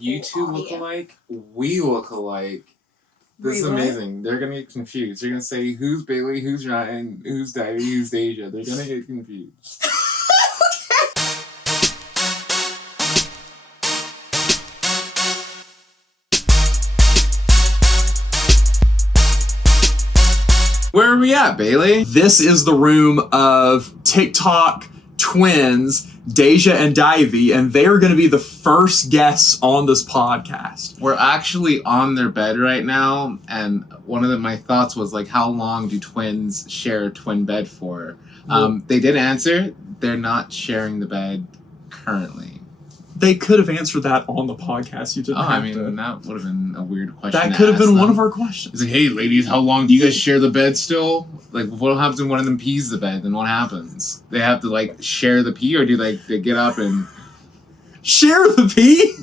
You two look alike. We look alike. This is amazing. They're going to get confused. They're going to say, who's Bailey, who's Ryan, who's Di-V, who's Deja. They're going to get confused. Where are we at, Bailey? This is the room of TikTok twins, Deja and Di-V, and they are going to be the first guests on this podcast. We're actually on their bed right now, and one of my thoughts was, like, how long do twins share a twin bed for? They did answer. They're not sharing the bed currently. They could have answered that on the podcast. You didn't have to. That would have been a weird question. That could have been one of our questions. It's like, hey, ladies, how long do you guys share the bed still? Like, what happens when one of them pees the bed? Then what happens? They have to, like, share the pee, or do they get up and... Share the pee?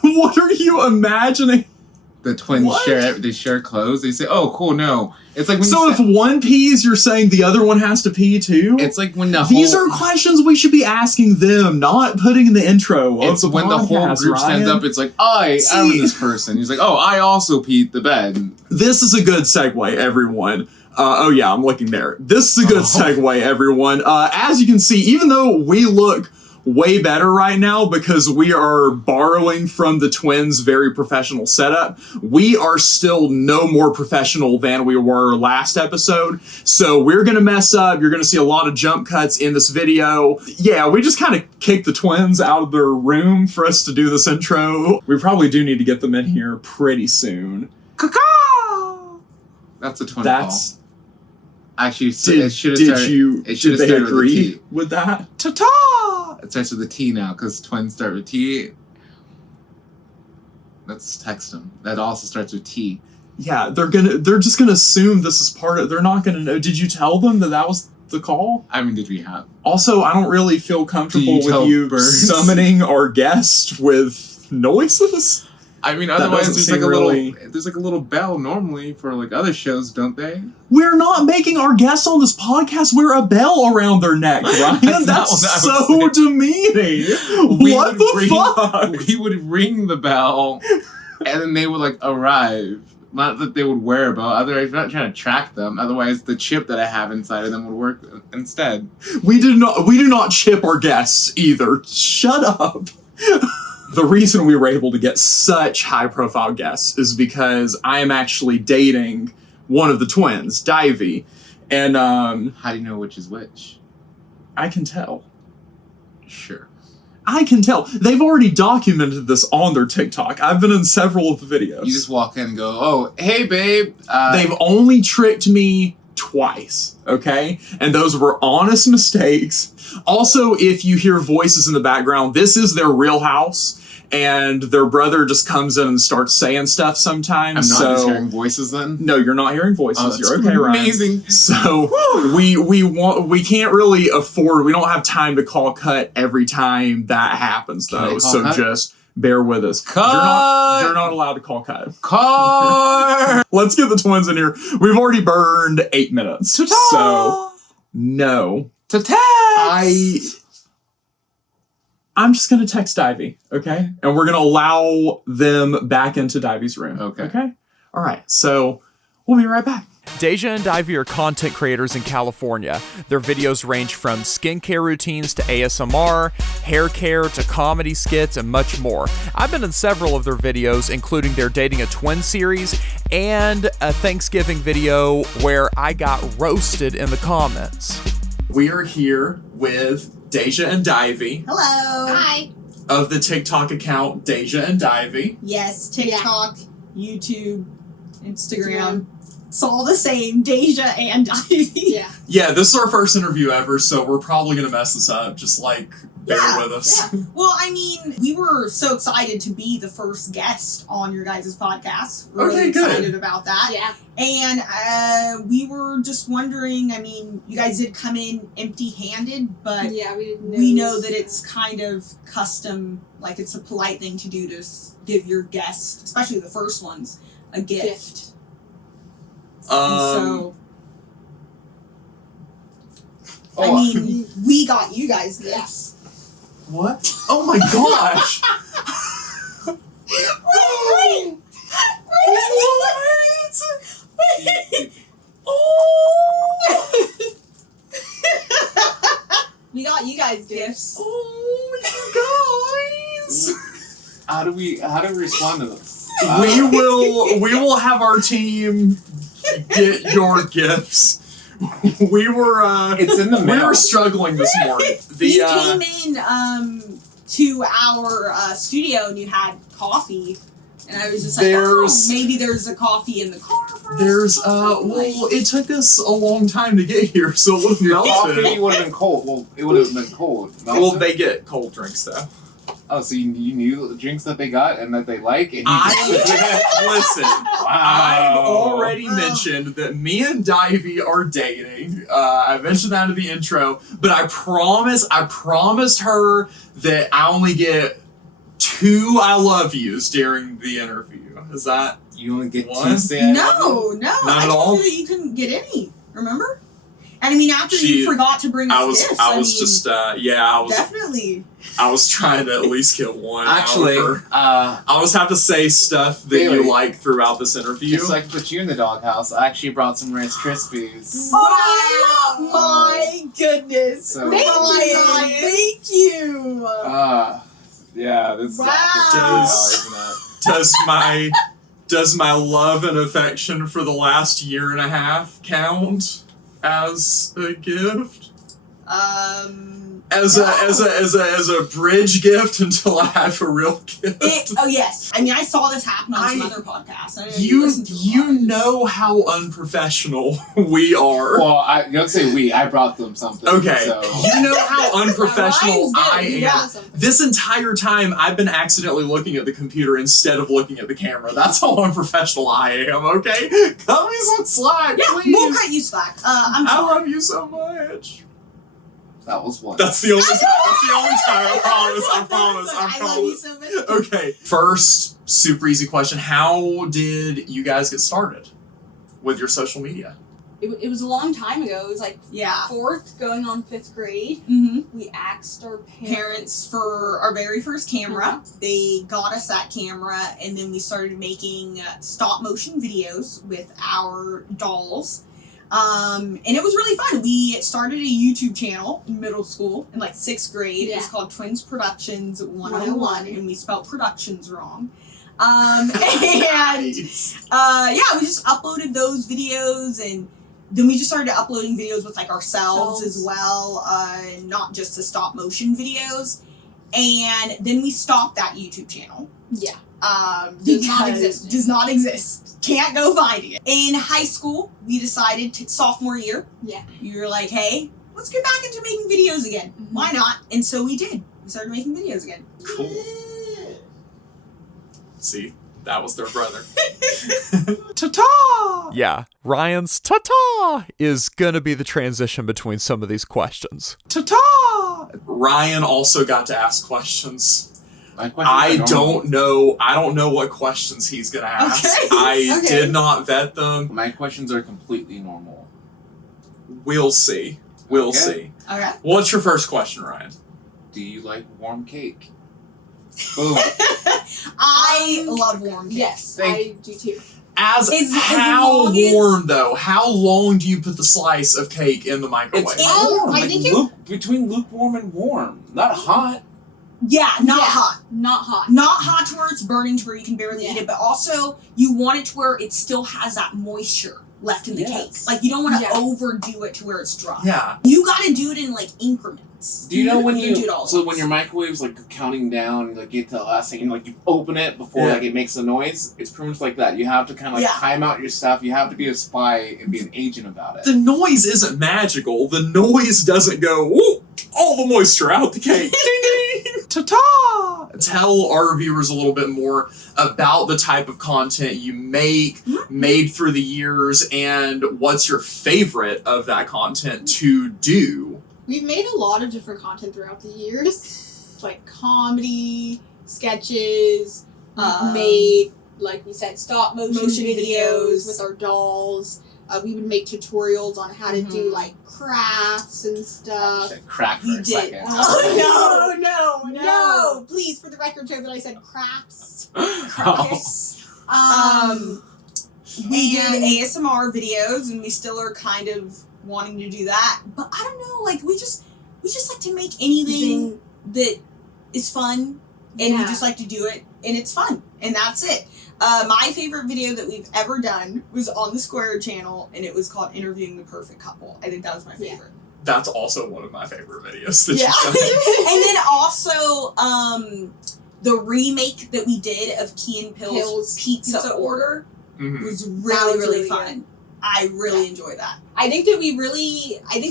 What are you imagining? The twins share clothes. They say, "Oh, cool." No, it's like when if one pees, you're saying the other one has to pee too. It's like when these are questions we should be asking them, not putting in the intro. It's when the whole group stands up. It's like, I'm this person. He's like, "Oh, I also peed the bed." This is a good segue, everyone. I'm looking there. This is a good segue, everyone. As you can see, even though we look way better right now because we are borrowing from the twins' very professional setup, we are still no more professional than we were last episode. So we're going to mess up. You're going to see a lot of jump cuts in this video. Yeah, we just kind of kicked the twins out of their room for us to do this intro. We probably do need to get them in here pretty soon. Caw-caw! That's a twin call. Actually, it should have started. Did they agree with that? Ta-ta! It starts with a T now because twins start with T. Let's text them. That also starts with T. Yeah, they're just gonna assume this is part of. They're not gonna know. Did you tell them that was the call? I mean, did we have? Also, I don't really feel comfortable with you summoning our guest with noises. I mean, otherwise there's like a little bell normally for like other shows, don't they? We're not making our guests on this podcast wear a bell around their neck, Ryan. That's so demeaning. What the fuck? We would ring the bell, and then they would like arrive. Not that they would wear a bell. Otherwise, we're not trying to track them. Otherwise, the chip that I have inside of them would work instead. We do not chip our guests either. Shut up. The reason we were able to get such high-profile guests is because I am actually dating one of the twins, Di-V. And, how do you know which is which? I can tell. Sure. I can tell. They've already documented this on their TikTok. I've been in several of the videos. You just walk in and go, "Oh, hey, babe." They've only tricked me twice, okay? And those were honest mistakes. Also, if you hear voices in the background, this is their real house. And their brother just comes in and starts saying stuff sometimes. I'm not just hearing voices then? No, you're not hearing voices. You're okay, Ryan. Amazing. So we can't really afford, we don't have time to call cut every time that happens though. So just bear with us. Cut! You're not allowed to call cut. Car! Let's get the twins in here. We've already burned 8 minutes. Ta-ta! So no. Ta-ta! I'm just going to text Di-V, okay? And we're going to allow them back into Di-V's room. Okay? All right, so we'll be right back. Deja and Di-V are content creators in California. Their videos range from skincare routines to ASMR, hair care to comedy skits, and much more. I've been in several of their videos, including their Dating a Twin series and a Thanksgiving video where I got roasted in the comments. We are here with Deja and Di-V. Hello. Hi. Of the TikTok account, Deja and Di-V. Yes, TikTok, YouTube, Instagram. It's all the same, Deja and Di-V. Yeah, this is our first interview ever, so we're probably going to mess this up. Just, bear with us. Yeah. Well, I mean, we were so excited to be the first guest on your guys' podcast. Really excited about that. Yeah. And we were just wondering, I mean, you guys did come in empty-handed, but we know that it's kind of custom, like it's a polite thing to do to give your guests, especially the first ones, a gift. So, I mean, we got you guys this. What? Oh my gosh! Wait. Oh! We got you guys gifts. Oh, you guys! How do we respond to this? We will have our team get your gifts. We were It's in the we mail. were struggling this morning. You came in to our studio and you had coffee, and I was just like, maybe there's a coffee in the car for us. It took us a long time to get here, so it would have melted. Coffee would have been cold. Well, it would have been cold. Melted? Well, they get cold drinks though. Oh, so you knew the drinks that they got and that they like? And Listen, wow. I've already mentioned that me and Di-V are dating. I mentioned that in the intro, but I promised her that I only get 2 I love yous during the interview. Is that You only get one? 2 say I love you? No. Not I at told all? you that you couldn't get any. Remember? And I mean, after you forgot to bring us gifts. I was definitely. I was trying to at least get one. Actually, I always have to say stuff that you like throughout this interview. Just so I can put you in the doghouse, I actually brought some Rice Krispies. Wow! My goodness! So- Thank you! Yeah, this Wow. Does my love and affection for the last year and a half count as a gift? As a bridge gift until I have a real gift. Yes. I mean, I saw this happen on some other podcasts. You know how unprofessional we are. Well, don't say we. I brought them something. Okay. So. You know how unprofessional I am. Yeah. This entire time, I've been accidentally looking at the computer instead of looking at the camera. That's how unprofessional I am, okay? Cut me some slack, Yeah, please. we'll cut you slack. I'm sorry. I love you so much. That was one. That's the only time. That's the only time. I promise. I love you so much. Okay. First, super easy question. How did you guys get started with your social media? It was a long time ago. It was like 4th going on 5th grade. Mm-hmm. We asked our Parents for our very first camera. They got us that camera, and then we started making stop motion videos with our dolls. And it was really fun. We started a YouTube channel in middle school in like 6th grade. It was called Twins Productions 101, and we spelled productions wrong. We just uploaded those videos, and then we just started uploading videos with like ourselves as well, not just the stop motion videos. And then we stopped that YouTube channel. Yeah. Does not exist. Can't go find it. In high school, we decided sophomore year. Yeah. We were like, hey, let's get back into making videos again. Mm-hmm. Why not? And so we did. We started making videos again. Cool. See, that was their brother. Ta-ta! Yeah, Ryan's ta-ta is gonna be the transition between some of these questions. Ta-ta! Ryan also got to ask questions. I don't know what questions he's gonna ask. Okay. I did not vet them. My questions are completely normal. We'll see. We'll see. Okay. What's your first question, Ryan? Do you like warm cake? Boom. I love warm cake. Yes, I do too. How warm though? How long do you put the slice of cake in the microwave? It's warm. I think between lukewarm and warm, not hot. Yeah, not hot. Not hot. Not hot to where it's burning to where you can barely eat it, but also you want it to where it still has that moisture left in the cake. Like you don't want to overdo it to where it's dry. Yeah. You got to do it in like increments. Do you know when do it all when your microwave's like counting down, you like get to the last thing, and like you open it before like it makes a noise? It's pretty much like that. You have to kind of like time out your stuff. You have to be a spy and be an agent about it. The noise isn't magical. The noise doesn't go, "Ooh, all the moisture out the cake." Ta-ta! Tell our viewers a little bit more about the type of content you make, made through the years, and what's your favorite of that content to do. We've made a lot of different content throughout the years, like comedy, sketches, made, like we said, stop motion videos with our dolls. We would make tutorials on how to do like crafts and stuff. Said crack for We a did. second. Oh no! Please, for the record, show that I said crafts. We did ASMR videos, and we still are kind of wanting to do that. But I don't know, like we just like to make anything that is fun, and we just like to do it, and it's fun, and that's it. My favorite video that we've ever done was on the Square channel, and it was called Interviewing the Perfect Couple. I think that was my favorite. That's also one of my favorite videos. That And then also, the remake that we did of Key and Peele's Pizza Order was really fun. Good. I really enjoyed that. I think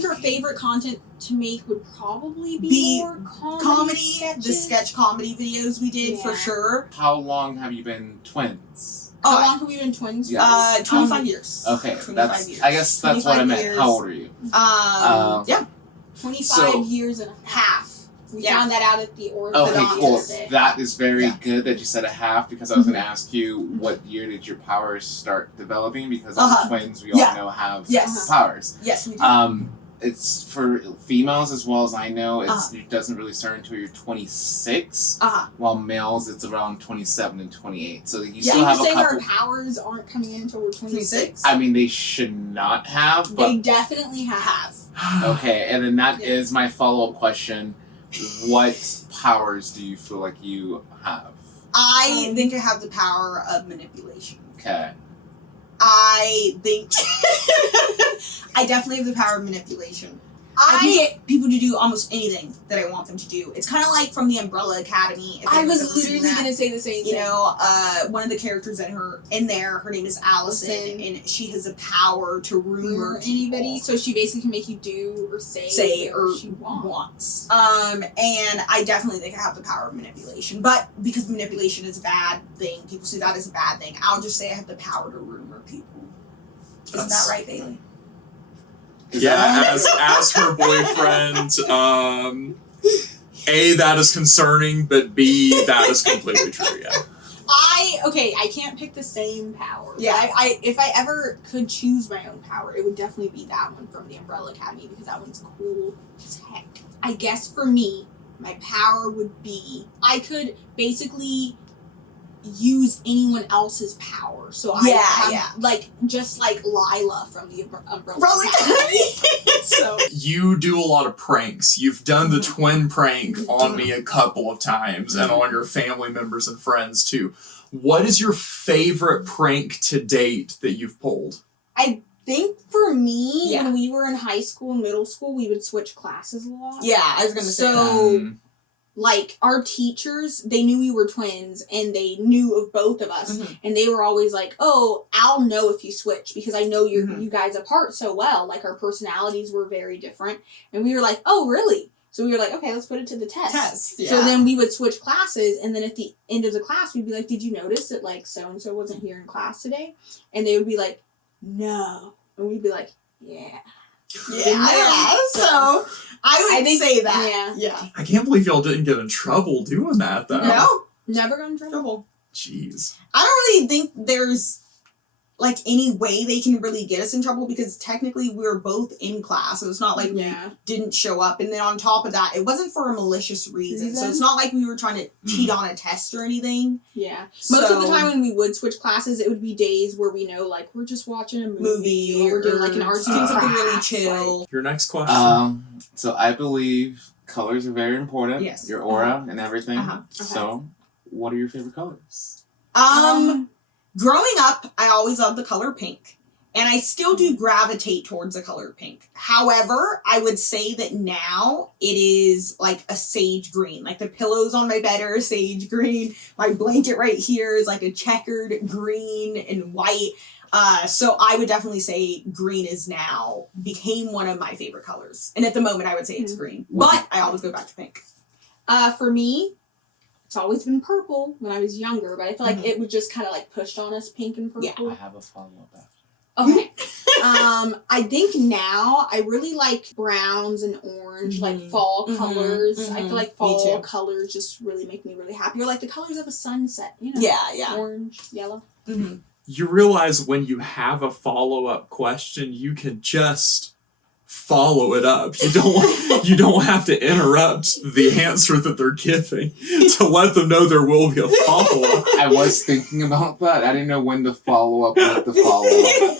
our favorite content to make would probably be more comedy the sketch comedy videos we did for sure. How long have you been twins? How long have we been twins? 25 years. Okay, 25 years. I guess that's what I meant. Years. How old are you? 25 years and a half. We found that out at the orthodontist. Okay, cool. That is very good that you said a half, because I was going to ask you what year did your powers start developing, because twins we all know have powers. Yes, we do. It's for females, as well as I know, it doesn't really start until you're 26, while males it's around 27 and 28. So you still have a couple. Our powers aren't coming in until we're 26. I mean, they should not have, but they definitely have. Okay, and then that is my follow-up question. What powers do you feel like you have? I think I have the power of manipulation. Okay. I think I definitely have the power of manipulation. I can get people to do almost anything that I want them to do. It's kind of like from the Umbrella Academy. I was literally going to say the same thing. You know, one of the characters in there, her name is Allison, and she has the power to rumor anybody. So she basically can make you do or say or she wants. And I definitely think I have the power of manipulation. But because manipulation is a bad thing, people see that as a bad thing. I'll just say I have the power to rumor people. Isn't that right, Bailey? Yeah, as her boyfriend, A, that is concerning, but B, that is completely true, yeah. I can't pick the same power. Yeah. If I ever could choose my own power, it would definitely be that one from the Umbrella Academy, because that one's cool as heck. I guess for me, my power would be, I could basically use anyone else's power. So just like Lila from the Umbrella Academy. So you do a lot of pranks. You've done the twin prank on me a couple of times, and on your family members and friends too. What is your favorite prank to date that you've pulled? I think for me, when we were in high school and middle school, we would switch classes a lot. Yeah, I was gonna say that. Like, our teachers, they knew we were twins, and they knew of both of us, and they were always like, oh, I'll know if you switch, because I know you guys apart so well. Like, our personalities were very different, and we were like, oh, really? So we were like, okay, let's put it to the test. Yeah. So then we would switch classes, and then at the end of the class, we'd be like, did you notice that, like, so-and-so wasn't here in class today? And they would be like, no. And we'd be like, yeah. Yeah. So I would say that. Yeah. I can't believe y'all didn't get in trouble doing that, though. No. Never got in trouble. Jeez. I don't really think there's like any way they can really get us in trouble, because technically we were both in class, so it's not like we didn't show up. And then on top of that, it wasn't for a malicious reason. So it's not like we were trying to cheat on a test or anything. Yeah. Most of the time when we would switch classes, it would be days where we know, like, we're just watching a movie or we're doing like an arts doing something really chill. Your next question. So I believe colors are very important. Yes. Your aura and everything. So what are your favorite colors? Growing up, I always loved the color pink, and I still do gravitate towards the color pink. However, I would say that now it is like a sage green. Like the pillows on my bed are a sage green. My blanket right here is like a checkered green and white. So I would definitely say green became one of my favorite colors. And at the moment, I would say it's green, but I always go back to pink. For me, it's always been purple when I was younger, but I feel like it would just kind of like pushed on us pink and purple. Yeah, I have a follow-up after. Okay. I think now I really like browns and orange, like fall colors. I feel like fall colors just really make me really happy. Or like the colors of a sunset, you know? Yeah. Orange, yellow. you realize when you have a follow-up question, you can just follow it up. You don't have to interrupt the answer that they're giving to let them know there will be a follow-up. I was thinking about that. I didn't know when to follow up with the follow-up.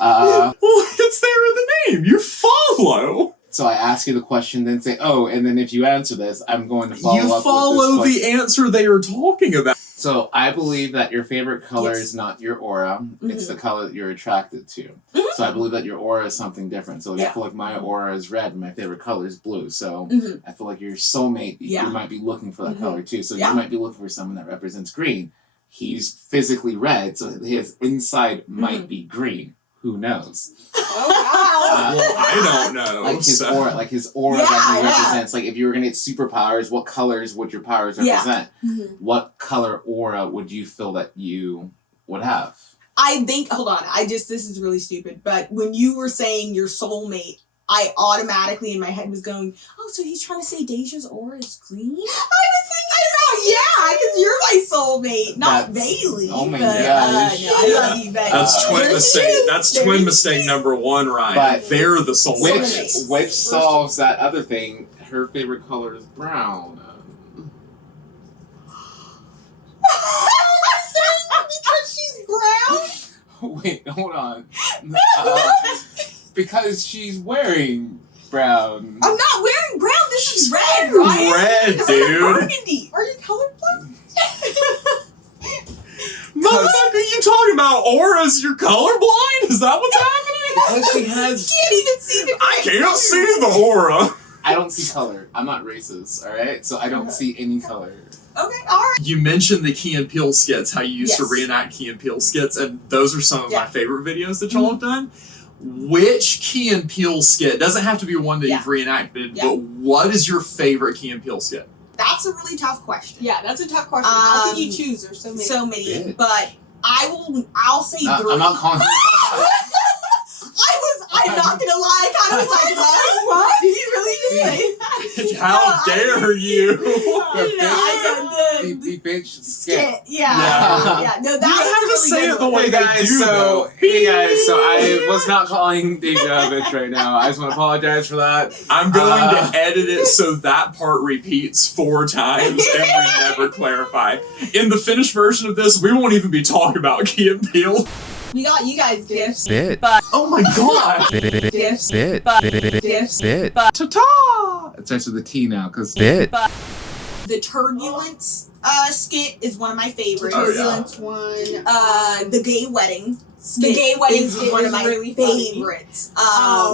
Well, it's there in the name. You follow. So I ask you the question, then say, oh, and then if you answer this, I'm going to follow up with this follow the question. answer they are talking about. So I believe that your favorite color Yes. is not your aura. It's the color that you're attracted to. So I believe that your aura is something different. So I feel like my aura is red and my favorite color is blue. So I feel like your soulmate, you might be looking for that color too. So you might be looking for someone that represents green. He's physically red, so his inside might be green. Who knows? Oh wow! Well, I don't know. Like his aura that he represents. Like if you were gonna get superpowers, what colors would your powers represent? What color aura would you feel that you would have? I think, hold on, this is really stupid, but when you were saying your soulmate, I automatically in my head was going, oh, so he's trying to say Deja's aura is green? I was thinking about, because you're my soulmate, not Bailey. Oh my but, gosh. No, I love you, Bailey. That's twin mistake. That's twin mistake number one, Ryan. But they're the soulmates. Which solves that other thing. Her favorite color is brown. Because she's brown? Wait, hold on. Because she's wearing brown. I'm not wearing brown. This is red, Ryan. Red, It's dude. like burgundy. Are you colorblind? Motherfucker, you talking about auras? You're colorblind? Is that what's happening? Because she has. Can't even see the. I can't see the aura. I don't see color. I'm not racist, alright? So I don't see any color. Okay, alright. You mentioned the Key and Peele skits, how you used to Yes. reenact Key and Peele skits, and those are some of my favorite videos that y'all have done. Which Key and Peele skit, doesn't have to be one that you've reenacted, but what is your favorite Key and Peele skit? That's a really tough question. Yeah, that's a tough question. How can you choose? There's so many. So many, Yeah. but I'll say 3. I'm not calling I'm not gonna lie, I kind of was like, what? Did you really just say that? How dare you? The bitch skit. Yeah. No, that You have to was a say really it good the one. way they do, though. Hey guys, so I was not calling Deja a bitch right now. I just want to apologize for that. I'm going to edit it so that part repeats 4 times and we never clarify. In the finished version of this, we won't even be talking about Key and Peele. We got you guys gifts. Bit. Oh my god! Gifts. Bit. Gifts. Bit. Ta-ta! It starts with a T now, because Bit. The Turbulence skit is one of my favorites. Oh, yeah. Turbulence one. The Gay Wedding skit The Gay Wedding is skit one of is my really funny. favorites.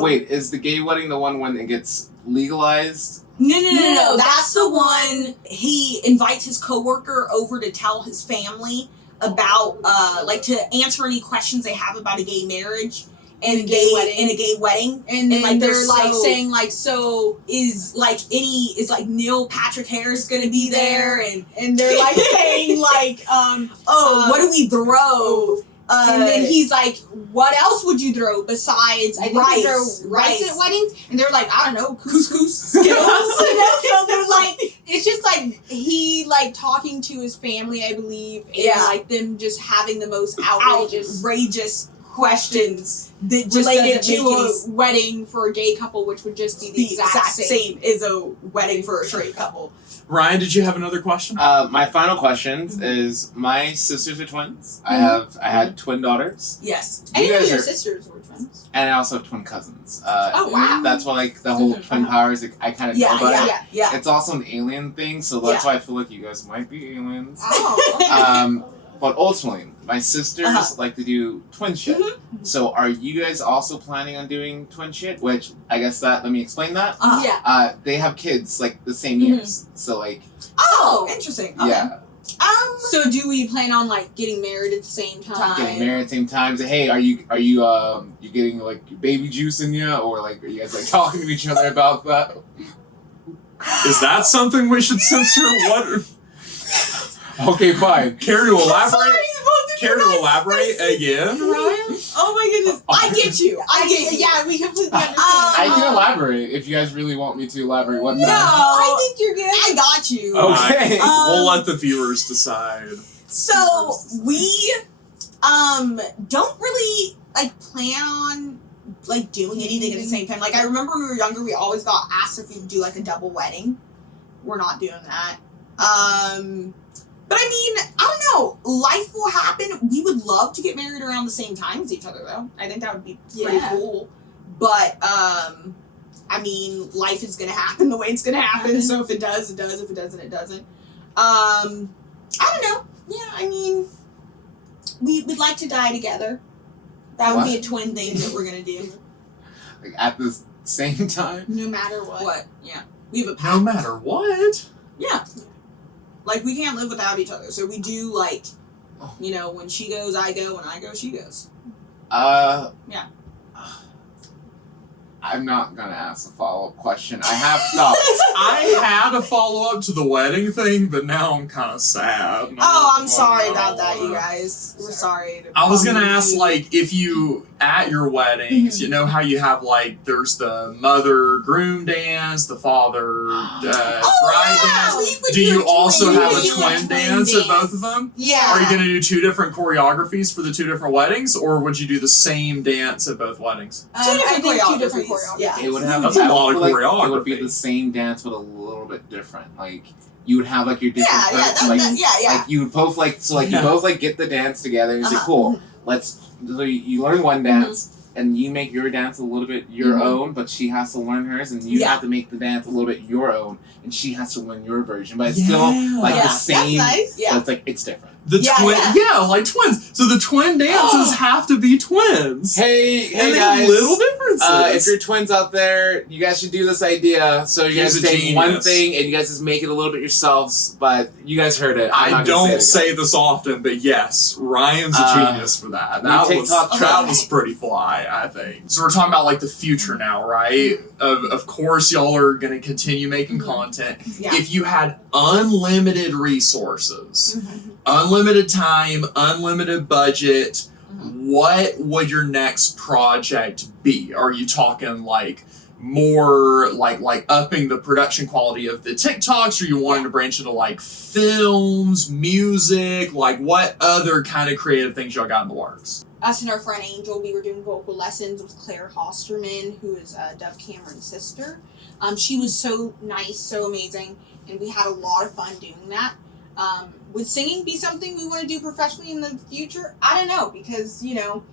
Wait, is the gay wedding the one when it gets legalized? No. That's the one he invites his coworker over to tell his family about, to answer any questions they have about a gay marriage and a gay wedding. And And they're saying, like, so is Neil Patrick Harris gonna be there? and they're like saying like, what do we throw? and then he's like, what else would you throw besides, I think they throw rice at weddings? And they're like, I don't know, couscous, Skittles. So they're like, it's just like, he like talking to his family, I believe, and like them just having the most outrageous questions that just related to doesn't a wedding for a gay couple, which would just be the exact same as a wedding for a straight couple. Ryan, did you have another question? My final question is, my sisters are twins. I had twin daughters. Yes. I didn't know guys your are- sisters were twins. And I also have twin cousins. Oh, wow. That's why, like, the whole twin powers, I kind of know about it. Yeah. It's also an alien thing, so that's why I feel like you guys might be aliens. Oh. But ultimately, my sisters like to do twin shit. So are you guys also planning on doing twin shit? Which, I guess let me explain that. Yeah. They have kids, like, the same years. So, like... Oh, interesting. Okay. Yeah. So do we plan on like getting married at the same time? Getting married at the same time. Say, hey, are you getting, like, baby juice in you? Or, like, are you guys, like, talking to each other about that? Is that something we should censor? What? Okay, fine. Care to elaborate? Care to elaborate again, Ryan? Oh my goodness. I get you. Yeah, we completely understand. I can elaborate if you guys really want me to elaborate. What? No, I think you're good. I got you. Okay. We'll let the viewers decide. So we don't really like plan on like doing anything at the same time. Like I remember when we were younger, we always got asked if we'd do like a double wedding. We're not doing that. But I mean, I don't know. Life will happen. We would love to get married around the same time as each other, though. I think that would be pretty cool. But I mean, life is gonna happen the way it's gonna happen. So if it does, it does. If it doesn't, it doesn't. I don't know. Yeah, I mean, we'd like to die together. That would be a twin thing that we're gonna do. Like at the same time? No matter what. What? Yeah. We have a pact. No matter what? Yeah. Like, we can't live without each other. So we do, like, you know, when she goes, I go. When I go, she goes. Yeah. I'm not gonna ask a follow-up question. I have thoughts. I had a follow-up to the wedding thing, but now I'm kind of sad. I'm sorry about that, you guys. We're sorry. I was gonna ask, like, if you, at your weddings, you know how you have, like, there's the mother-groom dance, the father bride dance. Do you also have a twin dance at both of them? Yeah. Are you gonna do two different choreographies for the two different weddings, or would you do the same dance at both weddings? Two different choreographies. Yeah. It would have That's a lot of it choreography. would be the same dance, but a little bit different. Like you would have like your different parts. Like you would both like you both like get the dance together and say, cool, let's. So you learn one dance. And you make your dance a little bit your own, but she has to learn hers, and you have to make the dance a little bit your own, and she has to learn your version. But it's still like the same. That's nice. Yeah. So it's like it's different. The like twins. So the twin dances have to be twins. Hey and they guys! have little differences. If you're twins out there, you guys should do this idea. So you guys take one thing and you guys just make it a little bit yourselves. But you guys heard it. I don't say this often, but yes, Ryan's a genius for that. That was pretty fly, I think. So we're talking about like the future now, right? Of course, y'all are going to continue making content. Yeah. If you had unlimited resources, unlimited time, unlimited budget, what would your next project be? Are you talking like more like upping the production quality of the TikToks? Or you wanting to branch into like films, music? Like what other kind of creative things y'all got in the works? Us and our friend Angel, we were doing vocal lessons with Claire Hosterman, who is Dove Cameron's sister. She was so nice, so amazing, and we had a lot of fun doing that. Would singing be something we want to do professionally in the future? I don't know, because, you know,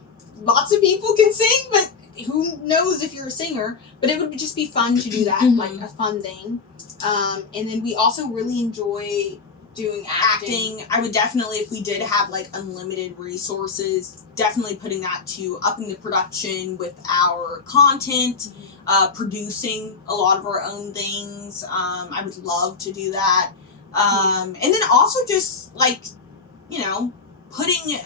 lots of people can sing, but who knows if you're a singer. But it would just be fun to do that, like a fun thing. And then we also really enjoy doing acting. I would definitely, if we did have like unlimited resources, definitely putting that to upping the production with our content, producing a lot of our own things. I would love to do that. And then also just like, you know, putting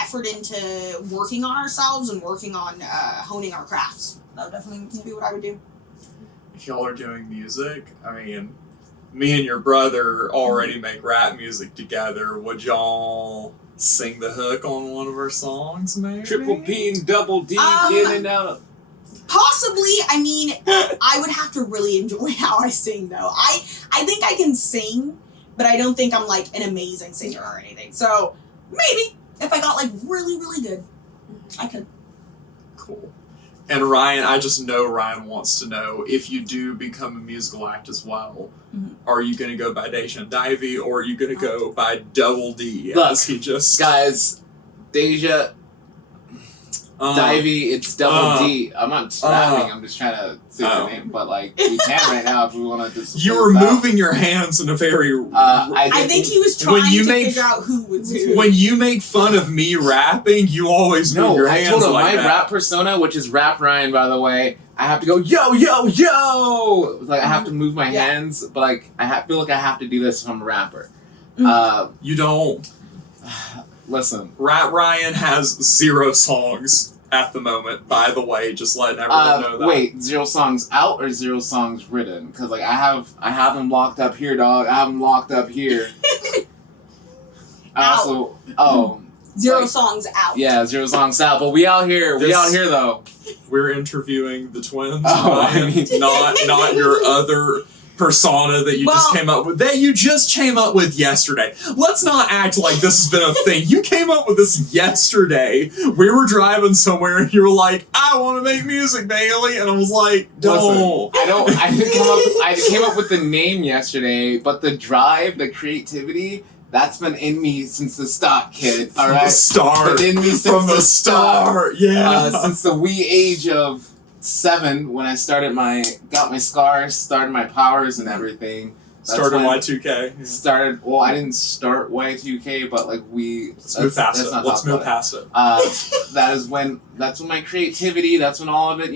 effort into working on ourselves and working on honing our crafts. That would definitely be what I would do. If y'all are doing music, I mean, me and your brother already make rap music together. Would y'all sing the hook on one of our songs, maybe? Triple P and Double D getting out of... Possibly. I mean, I would have to really enjoy how I sing, though. I think I can sing, but I don't think I'm like an amazing singer or anything. So maybe if I got like really, really good, I could. Cool. And Ryan, I just know Ryan wants to know, if you do become a musical act as well, are you going to go by Deja Di-V or are you going to go by Double D? Look, guys, Deja Di-V, it's Double D. I'm not rapping, I'm just trying to say the name, but like, we can right now if we want to just... You were moving your hands in a very... I think he was trying to figure out who was who. When you make fun of me rapping, you always move your hands like that. No, I told him, my rap persona, which is Rap Ryan, by the way, I have to go, yo, yo, yo! Like, I have to move my hands, but like, feel like I have to do this if I'm a rapper. You don't. Listen. Rap Ryan has 0 songs at the moment, by the way, just letting everyone know that. Wait, 0 songs out or 0 songs written? Because like I have them locked up here, dog. I have them locked up here. I also 0 songs out. Yeah, 0 songs out. But we out here. We out here though. We're interviewing the twins. Oh, Ryan, not your other persona that you just came up with, that you just came up with yesterday. Let's not act like this has been a thing. You came up with this yesterday. We were driving somewhere and you were like, I want to make music, Bailey. And I was like, don't. Listen, I came up with the name yesterday, but the drive, the creativity, that's been in me since the start, kid. All right? Start. Been in me since From the start. Yeah. Since the wee age of 7, when I got my scars, started my powers and everything. Started Y2K. Yeah. Started. Well, I didn't start Y2K, but like Let's move past it. Let's move past it. That's when my creativity. That's when all of it,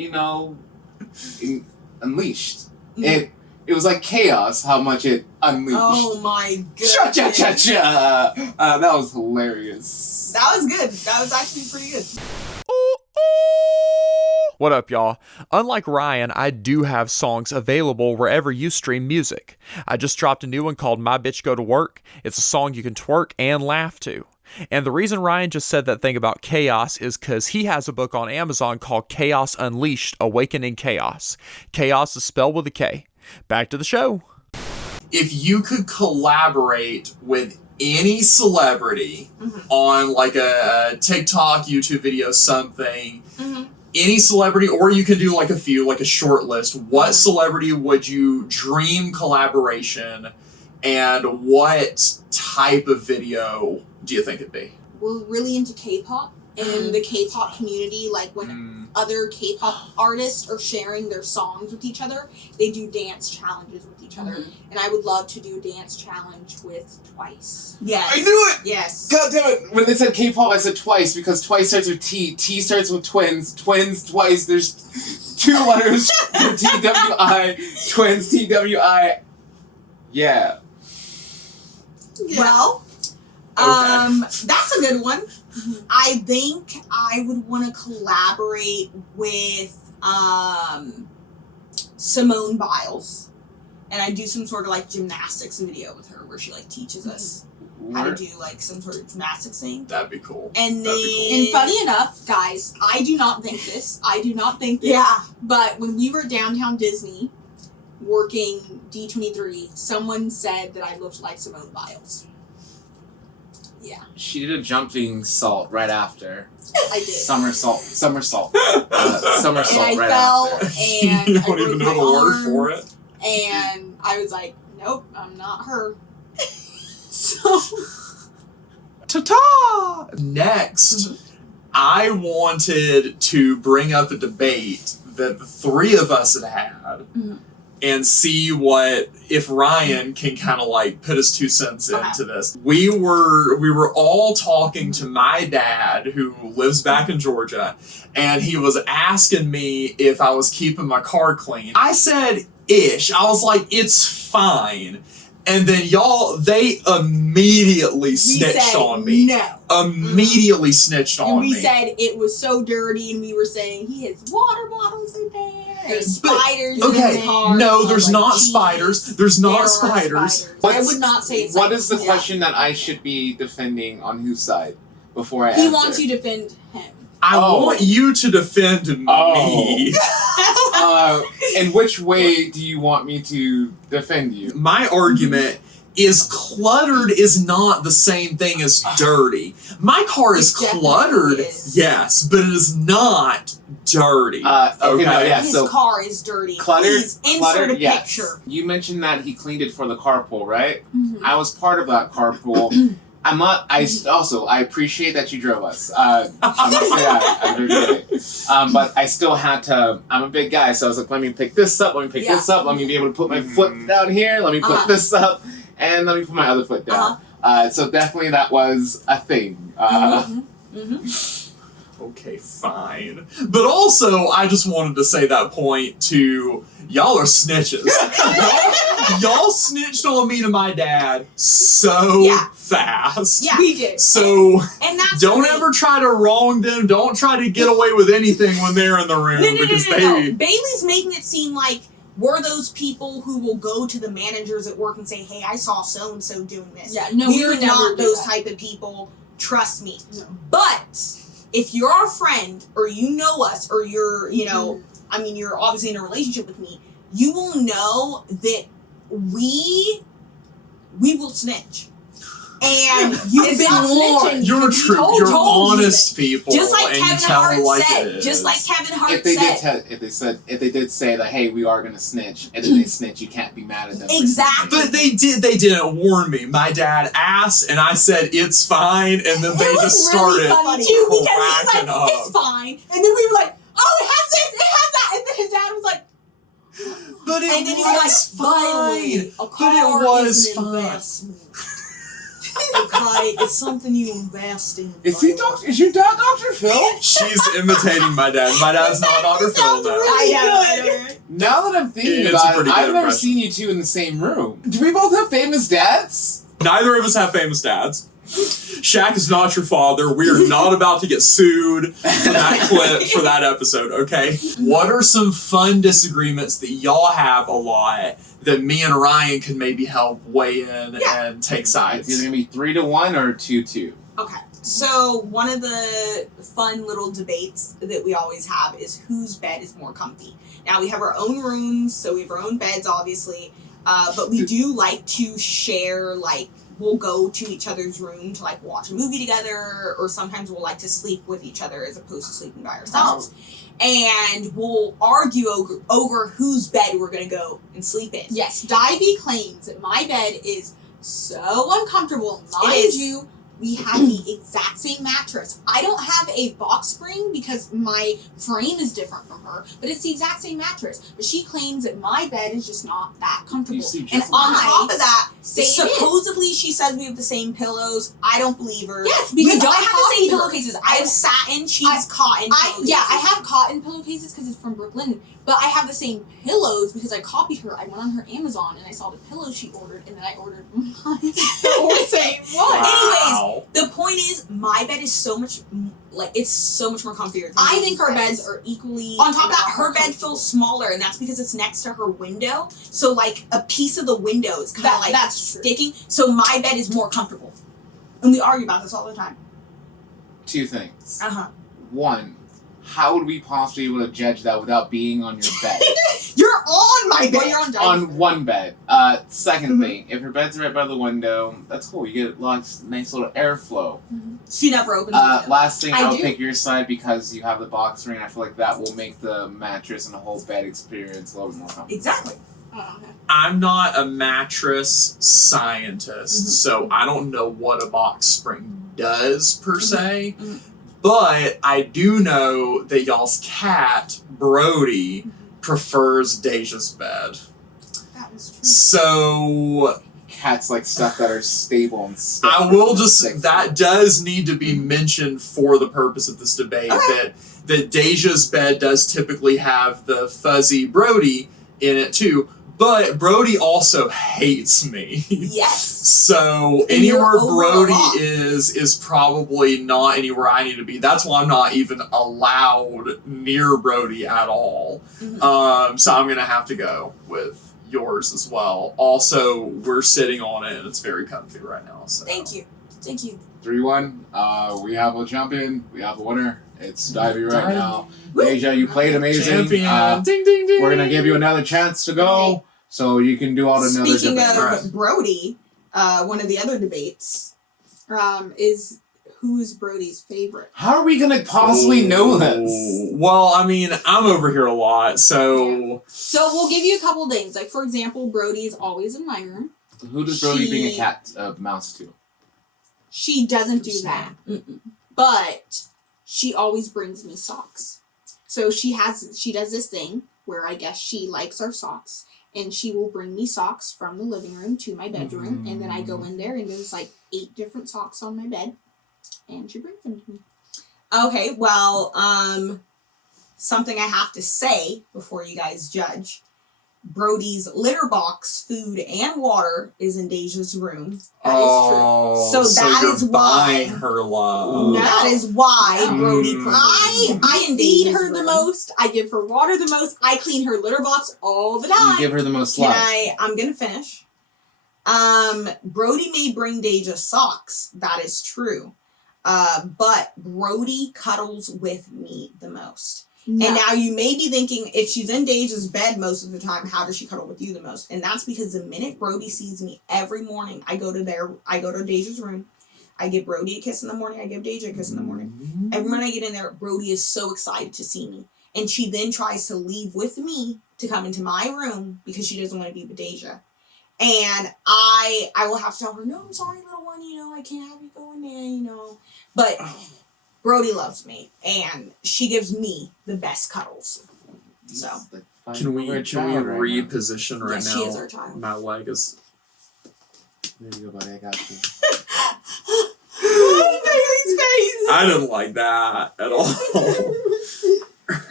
unleashed. It was like chaos. How much it unleashed. Oh my goodness! Cha cha cha cha! That was hilarious. That was good. That was actually pretty good. What up, y'all? Unlike Ryan, I do have songs available wherever you stream music. I just dropped a new one called My Bitch Go to Work. It's a song you can twerk and laugh to. And the reason Ryan just said that thing about chaos is because he has a book on Amazon called Chaos Unleashed, Awakening Chaos. Chaos is spelled with a K. Back to the show. If you could collaborate with any celebrity on like a TikTok, YouTube video, something, any celebrity, or you could do like a short list, what celebrity would you dream collaboration, and what type of video do you think it'd be? We're really into K-pop, and the K-pop community, like when other K-pop artists are sharing their songs with each other, they do dance challenges with each other. And I would love to do a dance challenge with Twice. Yes. I knew it! Yes. God damn it! When they said K-pop, I said Twice, because Twice starts with T. T starts with twins. Twins, Twice. There's 2 letters for T-W-I. Twins, T-W-I. Yeah. Well, that's a good one. I think I would want to collaborate with Simone Biles, and I do some sort of like gymnastics video with her where she like teaches us how to do like some sort of gymnastics thing. That'd be cool. And then, and funny enough, guys, I do not think this. Yeah. But when we were downtown Disney working D23, someone said that I looked like Simone Biles. Yeah. She did a jumping salt right after. I did. Somersault. Somersault And I right fell, after. and You I don't broke even know my the word arm, for it. And I was like, nope, I'm not her. So. Ta-ta! Next, I wanted to bring up a debate that the 3 of us had and see if Ryan can kind of like put his 2 cents into this. We were all talking to my dad, who lives back in Georgia, and he was asking me if I was keeping my car clean. I said ish. I was like, it's fine. And then they immediately snitched on me. No. Immediately snitched on me. We said it was so dirty, and we were saying he has water bottles in there. There's spiders in his car. No, there's not spiders. There's not spiders. I would not say it's What is the question that I should be defending on whose side before I answer? He wants you to defend him. I want you to defend me. In which way do you want me to defend you? My argument is cluttered is not the same thing as dirty. My car is cluttered, yes, but it is not dirty. His car is dirty. Please insert a picture. You mentioned that he cleaned it for the carpool, right? I was part of that carpool. I appreciate that you drove us. I'm gonna say that. I appreciate it. But I still had to, I'm a big guy, so I was like, let me pick this up, let me be able to put my foot down here, let me put this up, and let me put my other foot down. So definitely that was a thing. Okay, fine. But also, I just wanted to say that point to y'all are snitches. y'all snitched on me to my dad so fast. Yeah, we did. So and that's don't ever try to wrong them. Don't try to get away with anything when they're in the room. No. Bailey's making it seem like we're those people who will go to the managers at work and say, hey, I saw so-and-so doing this. Yeah, no, we're not those type of people. Trust me. No. But if you're our friend, or you know us, or you're, you're obviously in a relationship with me, you will know that we will snitch. And you've been warned. You're true. You're honest people. Just like and Kevin tell Hart like said. it is. Just like Kevin Hart if they did say that, hey, we are gonna snitch, and then they snitch, you can't be mad at them. Exactly. But they didn't warn me. My dad asked, and I said it's fine, and then they just started really funny too, because he's cracking like, up. it's fine, and then we were like, oh, it has this, it has that, and then his dad was like, But it and then he was was like, fine. a But car it was is an fine. investment. Okay, it's something you invest in. Is your dad Dr. Phil? She's imitating my dad. My dad's not Dr. Phil now. I know. Now that I'm thinking It's a about it, pretty good I've never impression. seen you two in the same room. Do we both have famous dads? Neither of us have famous dads. Shaq is not your father. We are not about to get sued for that clip for that episode, okay? What are some fun disagreements that y'all have a lot that me and Ryan can maybe help weigh in and take It's sides? either gonna be 3-1 or 2-2. Okay. So one of the fun little debates that we always have is whose bed is more comfy. Now we have our own rooms, so we have our own beds, obviously, but we do like to share, like, we'll go to each other's room to, like, watch a movie together, or sometimes we'll like to sleep with each other as opposed to sleeping by ourselves. And we'll argue over whose bed we're going to go and sleep in. Yes, Di-V claims that my bed is so uncomfortable. Mind you, we have the exact same mattress. I don't have a box spring because my frame is different from her, but it's the exact same mattress. But she claims that my bed is just not that comfortable. And on top of that, say supposedly she says we have the same pillows. I don't believe her. Yes, We because don't I have the same have pillowcases. I have satin, she's cotton pillowcases. Yeah, I have cotton pillowcases because it's from Brooklyn, but I have the same pillows because I copied her. I went on her Amazon and I saw the pillows she ordered, and then I ordered mine. The same one. Anyways, the point is, my bed is so much, like, it's so much more comfier. Than I think our beds are equally. On top of that, her bed feels smaller, and that's because it's next to her window. So, like, a piece of the window is kind of like that's sticking. So my bed is more comfortable, and we argue about this all the time. 2 things. One, how would we possibly be able to judge that without being on your bed? You're on my bed. Well, you're on On one bed. Second thing, if her bed's right by the window, that's cool. You get lots nice little airflow. She never opens the window. Last thing, I I'll do. pick your side because you have the box spring. I feel like that will make the mattress and the whole bed experience a little bit more comfortable. Exactly. I'm not a mattress scientist, so I don't know what a box spring does per se. But I do know that y'all's cat, Brody, prefers Deja's bed. That is true. So Cats like stuff that are stable and stiff. I will just, that does need to be mentioned for the purpose of this debate, that Deja's bed does typically have the fuzzy Brody in it too. But Brody also hates me. Yes. So And you're anywhere over Brody a lot. is probably not anywhere I need to be. That's why I'm not even allowed near Brody at all. So I'm gonna have to go with yours as well. Also, we're sitting on it and it's very comfy right now. So Thank you. 3-1. We have a champion. We have a winner. It's Di-V right Di-V. now. Deja, you played amazing. Champion. Ding ding ding. We're gonna give you another chance to go, so you can do all the other Speaking debates. of Brody, one of the other debates. Is who's Brody's favorite? How are we gonna possibly know this? Well, I mean, I'm over here a lot, so So we'll give you a couple things. Like, for example, Brody is always in my room. Who does Brody bring a cat, mouse to? She doesn't do that. But she always brings me socks. So she does this thing where I guess she likes our socks, and she will bring me socks from the living room to my bedroom, and then I go in there and there's like 8 different socks on my bed, and she brings them to me. Okay, well, something I have to say before you guys judge. Brody's litter box, food, and water is in Deja's room. That is true. So that you're is why- buying her love. That is why Brody prefers I in feed Deja's her the room. most. I give her water the most. I clean her litter box all the time. You give her the most Can love. I'm gonna finish. Brody may bring Deja socks. That is true. But Brody cuddles with me the most. No. And now you may be thinking, if she's in Deja's bed most of the time, how does she cuddle with you the most? And that's because the minute Brody sees me every morning, I go to Deja's room. I give Brody a kiss in the morning. I give Deja a kiss in the morning. Every when I get in there, Brody is so excited to see me. And she then tries to leave with me to come into my room because she doesn't want to be with Deja. And I will have to tell her, no, I'm sorry, little one, I can't have you go in there, But Brody loves me, and she gives me the best cuddles. So can we reposition right now? She is our child. My leg is. There you go, buddy. I got you. Bailey's face. I didn't like that at all.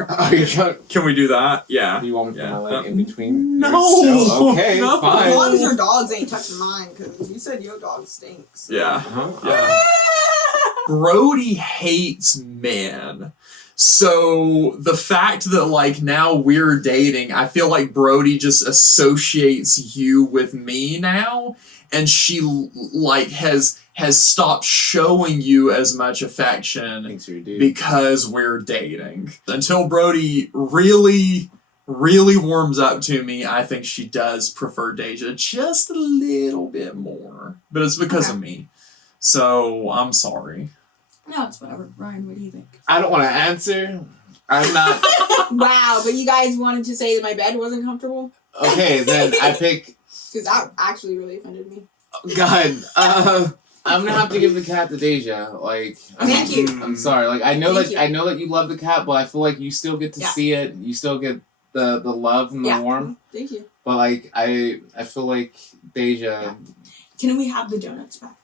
Are you trying? Can we do that? Yeah. Do you want me to put my leg in between? No. Okay, no. fine. As long as your dogs ain't touching mine, because you said your dog stinks. Yeah. Uh-huh. Yeah. Brody hates men. So the fact that now we're dating, I feel like Brody just associates you with me now, and she has stopped showing you as much affection because we're dating. Until Brody really, really warms up to me, I think she does prefer Deja just a little bit more. But it's because of me. So I'm sorry. No, it's whatever. Ryan, what do you think? I don't want to answer. I'm not. Wow, but you guys wanted to say that my bed wasn't comfortable? Okay, then I pick. Because that actually really offended me. God, I'm gonna have to give the cat to Deja. Thank you. I'm sorry. I know that you love the cat, but I feel like you still get to see it. You still get the love and the warmth. Thank you. But I feel like Deja. Yeah. Can we have the donuts back?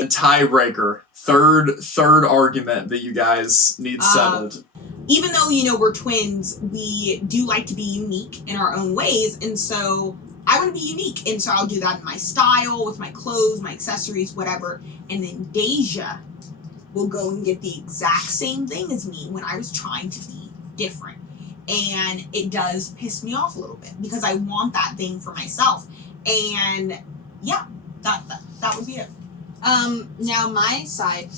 The tiebreaker. Third argument that you guys need settled. Even though, we're twins, we do like to be unique in our own ways. And so I want to be unique. And so I'll do that in my style, with my clothes, my accessories, whatever. And then Deja will go and get the exact same thing as me when I was trying to be different. And it does piss me off a little bit because I want that thing for myself. And yeah, that would be it. Now my side,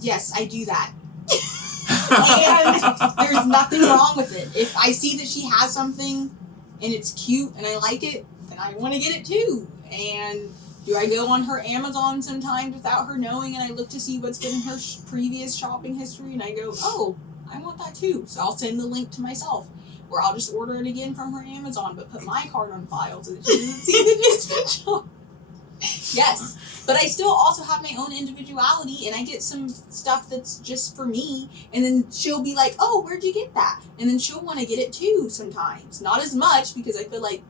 yes, I do that. And there's nothing wrong with it. If I see that she has something and it's cute and I like it, then I want to get it too. And do I go on her Amazon sometimes without her knowing, and I look to see what's been in her previous shopping history, and I go, oh, I want that too. So I'll send the link to myself. Or I'll just order it again from her Amazon, but put my card on file so that she doesn't see that it's been shopped. Yes. But I still also have my own individuality, and I get some stuff that's just for me, and then she'll be like, oh, where'd you get that? And then she'll want to get it too sometimes. Not as much, because I feel like,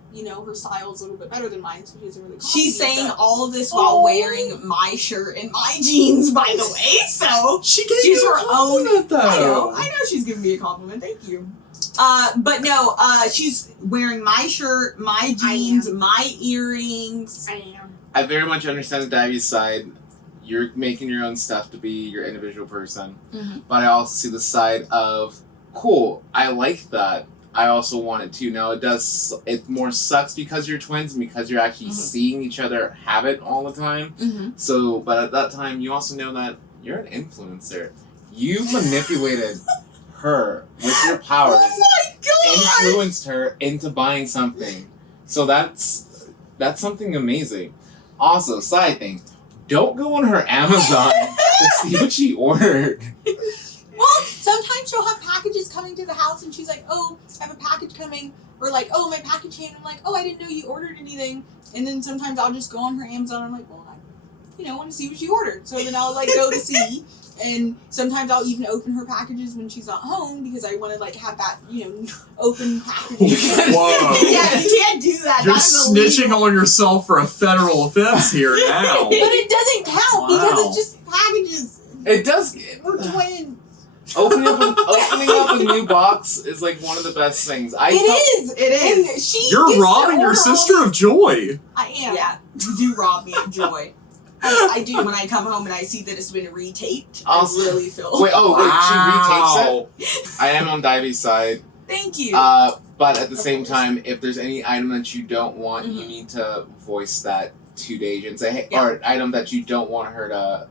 her style's a little bit better than mine, so she doesn't really She's saying all of this while wearing my shirt and my jeans, by the way, so she's her own. Though. I know she's giving me a compliment, thank you. But no, she's wearing my shirt, my jeans, my earrings. I am. I very much understand the Di-V side. You're making your own stuff to be your individual person. Mm-hmm. But I also see the side of, cool, I like that. I also want it too. Now it more sucks because you're twins and because you're actually seeing each other have it all the time. Mm-hmm. So, but at that time, you also know that you're an influencer. You manipulated her with your powers. Oh my God! Influenced her into buying something. So that's something amazing. Also, side thing, don't go on her Amazon to see what she ordered. Well, sometimes she'll have packages coming to the house and she's like, oh, I have a package coming. Or like, oh, my package came. I'm like, oh, I didn't know you ordered anything. And then sometimes I'll just go on her Amazon and I'm like, well, I want to see what she ordered. So then I'll go to see. And sometimes I'll even open her packages when she's not home because I want to have that, open packages. Whoa. Yeah, you can't do that. You're That's snitching illegal. on yourself for a federal offense here now. But it doesn't count because it's just packages. It does. We're twins. Opening up a new box is one of the best things. It is. And You're robbing your sister of joy. I am. Yeah, you do rob me of joy. I do when I come home and I see that it's been retaped. I really feel. Wait, Wow. she retapes it? I am on Di-V's side. Thank you. But at the same time, if there's any item that you don't want, you need to voice that to Deja and say, hey, or an item that you don't want her to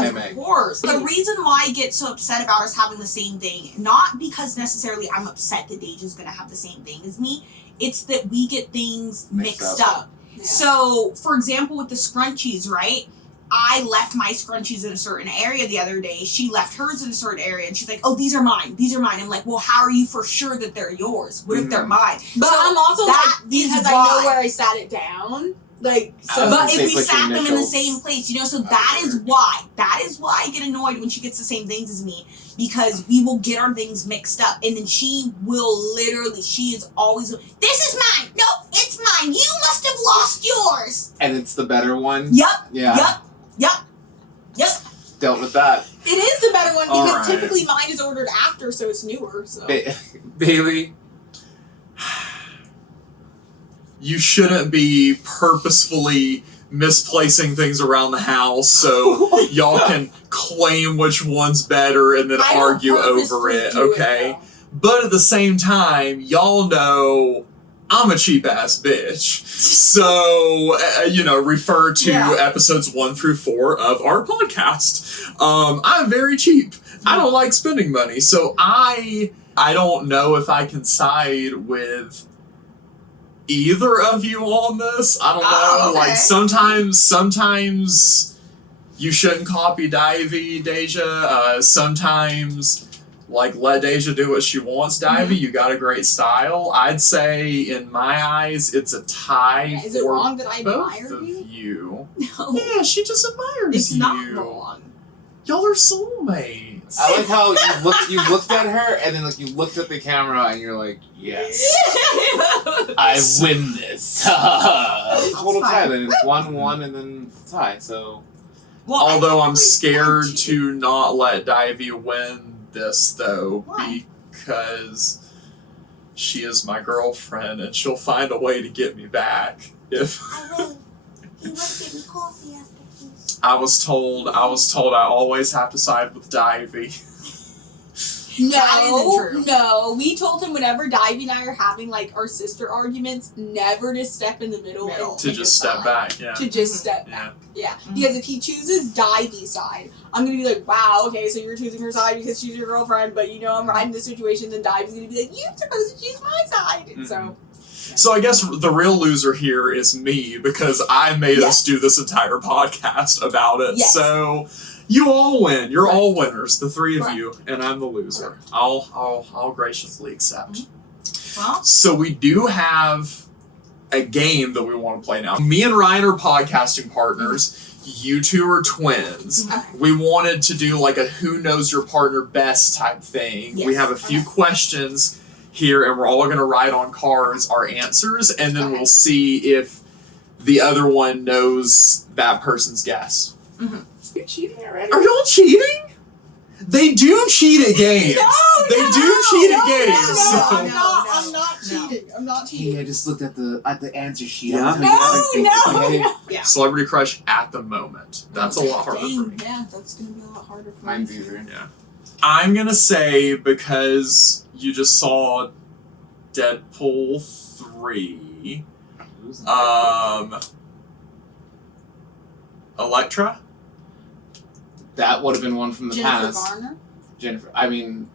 mimic. Of course. The reason why I get so upset about us having the same thing, not because necessarily I'm upset that Deja's gonna have the same thing as me, it's that we get things mixed up. Yeah. So, for example, with the scrunchies, right? I left my scrunchies in a certain area the other day. She left hers in a certain area, and she's like, "Oh, these are mine. These are mine." I'm like, "Well, how are you for sure that they're yours? What if they're mine?" But so I'm also like, because I know where I sat it down. Like, so, but if we sat them in the same place, you know, so that is why I get annoyed when she gets the same things as me, because we will get our things mixed up, and then she is always, "This is mine. Nope, it's mine. You must have lost yours." And it's the better one. Yep. Yeah. Yep. Dealt with that. It is the better one because typically mine is ordered after, so it's newer. So. Bailey, you shouldn't be purposefully misplacing things around the house so y'all can claim which one's better and then argue over it, okay? But at the same time, y'all know I'm a cheap ass bitch. So, refer to episodes 1 through 4 of our podcast. I'm very cheap. I don't like spending money. So I don't know if I can side with either of you on this. I don't know. Okay. Like sometimes you shouldn't copy Di-V, Deja. Sometimes let Deja do what she wants, Di-V. You got a great style. I'd say, in my eyes, it's a tie Is it for wrong that I both admire of you. No. Yeah, she just admires It's you. not wrong. Y'all are soulmates. I like how you looked at her and then you looked at the camera and you're like, yes, I win this. Total tie. Then it's 1-1 and then tie. So, although I'm scared to not let Di-V win this though. Why? Because she is my girlfriend and she'll find a way to get me back if I will. He will get me coffee after this. I was told I always have to side with Di-V. No, we told him whenever Di-V and I are having our sister arguments, never to step in the middle and to just step back, yeah. To just step back. Yeah. Because if he chooses Di-V's side, I'm gonna be like, wow, okay, so you're choosing her side because she's your girlfriend, but I'm right in this situation, then Di-V's gonna be like, you're supposed to choose my side. Mm-hmm. So I guess the real loser here is me because I made us do this entire podcast about it. Yes. So you all win. You're all winners, the three of you, and I'm the loser. I'll graciously accept. Well, so we do have a game that we want to play now. Me and Ryan are podcasting partners. You two are twins. We wanted to do a who knows your partner best type thing. Yes. We have a few questions here, and we're all going to write on cards our answers, and then we'll see if the other one knows that person's guess. Are you cheating already? Are y'all cheating? They do cheat at games. They do cheat at games. I'm not cheating. I'm not cheating. Hey, I just looked at the answer sheet. Yeah. Yeah. Celebrity crush at the moment. That's a lot harder for me. Yeah, that's going to be a lot harder for me. Mine's easier. Yeah. I'm going to say, because you just saw Deadpool 3, Elektra? That would have been one from the past. Garner? Jennifer. I mean,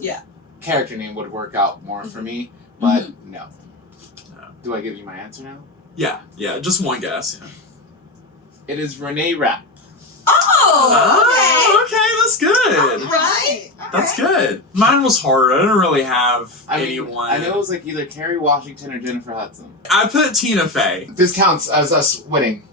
yeah. Character name would work out more for me, but no. Do I give you my answer now? Yeah, just one guess. Yeah. It is Renee Rapp. Oh, okay, that's good. All right. That's good. Mine was harder. I didn't really have anyone. I know it was either Kerry Washington or Jennifer Hudson. I put Tina Fey. This counts as us winning.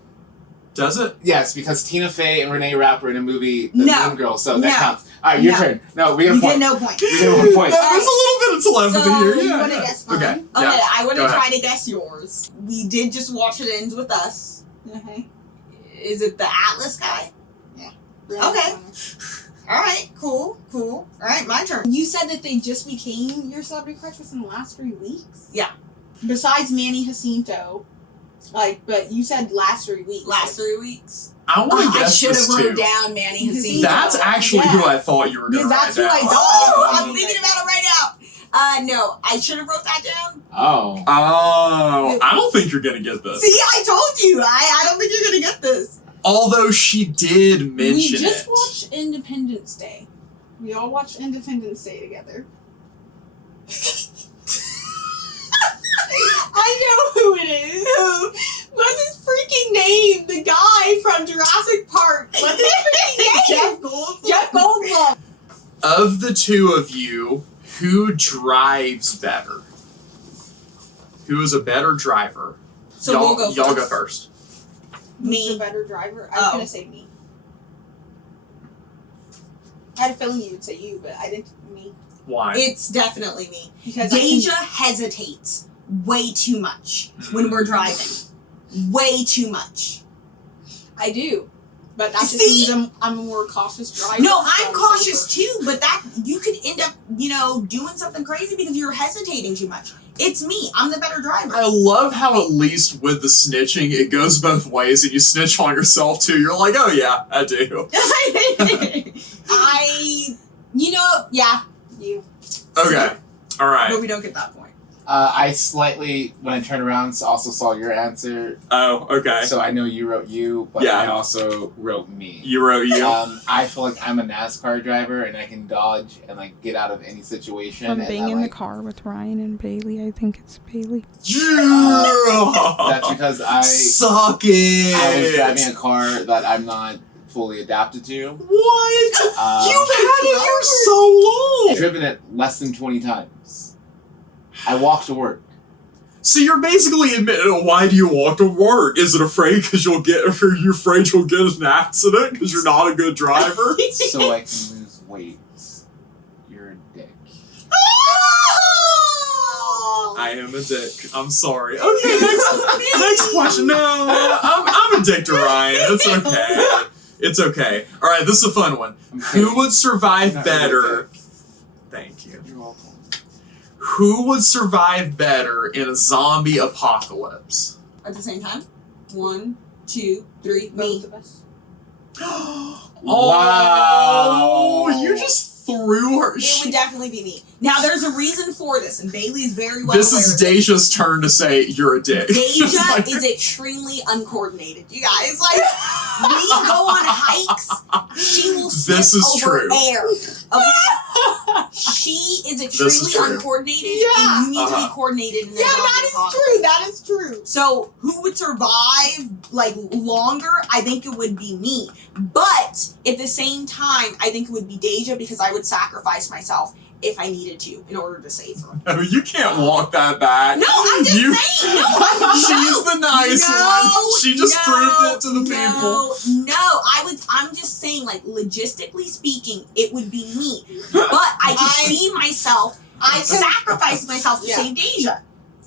Does it? Yes, because Tina Fey and Renee Rapp were in a movie, The Moon Girl, so that counts. All right, your turn. No, we get a point. You get no point. We get 1 point. There's a little bit of telepathy here. You want to guess mine? Okay. Okay, I want to try to guess yours. We did just watch It Ends With Us. Okay. Is it the Atlas guy? Yeah. Okay. All right, cool. All right, my turn. You said that they just became your celebrity crush within the last 3 weeks? Yeah. Besides Manny Jacinto. But you said last 3 weeks. Last 3 weeks. I want to guess I should have wrote too. down Manny Jacinto. That's actually who I thought you were going to write That's who I down. thought. I'm thinking about it right now. No, I should have wrote that down. Oh. Oh, I don't think you're gonna get this. See, I told you. I don't think you're gonna get this. Although she did mention We just it. watched Independence Day. We all watched Independence Day together. I know who it is. Who? What's his freaking name? The guy from Jurassic Park. What's his freaking name? Jeff Goldblum. Jeff Goldblum. Of the two of you, who drives better? Who is a better driver? So y'all, we'll go y'all first. go first. Who's Me. a better driver? I was gonna say me. I had a feeling you would say you, but I think me. Why? It's definitely me. Because Deja hesitates way too much when we're driving. Way too much. I do. But that just See? means I'm a more cautious driver. No, so I'm I'm cautious safer. too, but that you could end up, doing something crazy because you're hesitating too much. It's me. I'm the better driver. I love how at least with the snitching, it goes both ways, and you snitch on yourself too. You're like, oh yeah, I do. Yeah, you. Okay, all right. But we don't get that point. I slightly, when I turned around, also saw your answer. Oh, okay. So I know you wrote you, but Yeah. I also wrote me. You wrote you. I feel like I'm a NASCAR driver and I can dodge and get out of any situation. From and being I, in the car with Ryan and Bailey, I think it's Bailey. That's because Suck it. I was driving a car that I'm not fully adapted to. What? You've had it for so long. I've driven it less than 20 times. I walk to work. So you're basically admitting, why do you walk to work? Is it afraid because you're afraid you'll get in an accident because you're not a good driver? So I can lose weight. You're a dick. I am a dick. I'm sorry. Okay, next question. No, I'm a dick to Ryan. It's okay. It's okay. All right, this is a fun one. Who would survive better? Thank you. You're welcome. Who would survive better in a zombie apocalypse? At the same time? 1, 2, 3, me. Both of us. Wow! You just threw her. It would definitely be me. Now, there's a reason for this, and Bailey is very well This aware is of it. Deja's turn to say you're a dick. Deja Like- is extremely uncoordinated, you guys. Like, we go on hikes, she will slip This is over true. air. Okay? She is extremely true. uncoordinated, Yeah. and you need to be coordinated in the Yeah, that is true. That is true. So, who would survive, longer? I think it would be me. But, at the same time, I think it would be Deja because I would sacrifice myself if I needed to in order to save her. No, you can't walk that back. No, I'm just saying. No, She's the nice one. She just proved it to the people. No, I'm just saying, logistically speaking, it would be me. But I can see myself. I sacrificed myself to save Deja.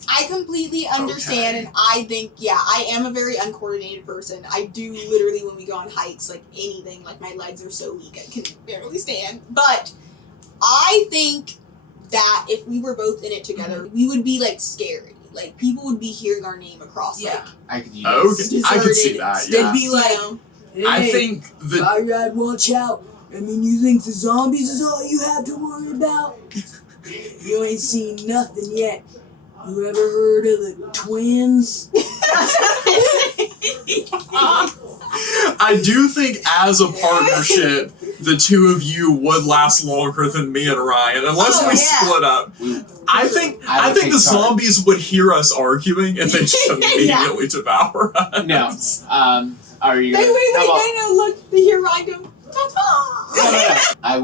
I completely understand, and I think, I am a very uncoordinated person. I do literally, when we go on hikes, anything, my legs are so weak, I can barely stand. But I think that if we were both in it together, we would be, scary. People would be hearing our name across, I could use Okay, I could see that, They'd yeah. be like, I think the Fire, watch out. I mean, you think the zombies is all you have to worry about? You ain't seen nothing yet. You ever heard of the twins? I do think as a partnership, the two of you would last longer than me and Ryan, unless we split up. I think the zombies would hear us arguing and they just immediately devour us. No. Are you? wait, how about- no, look, they hear Ryan go, ta-ta!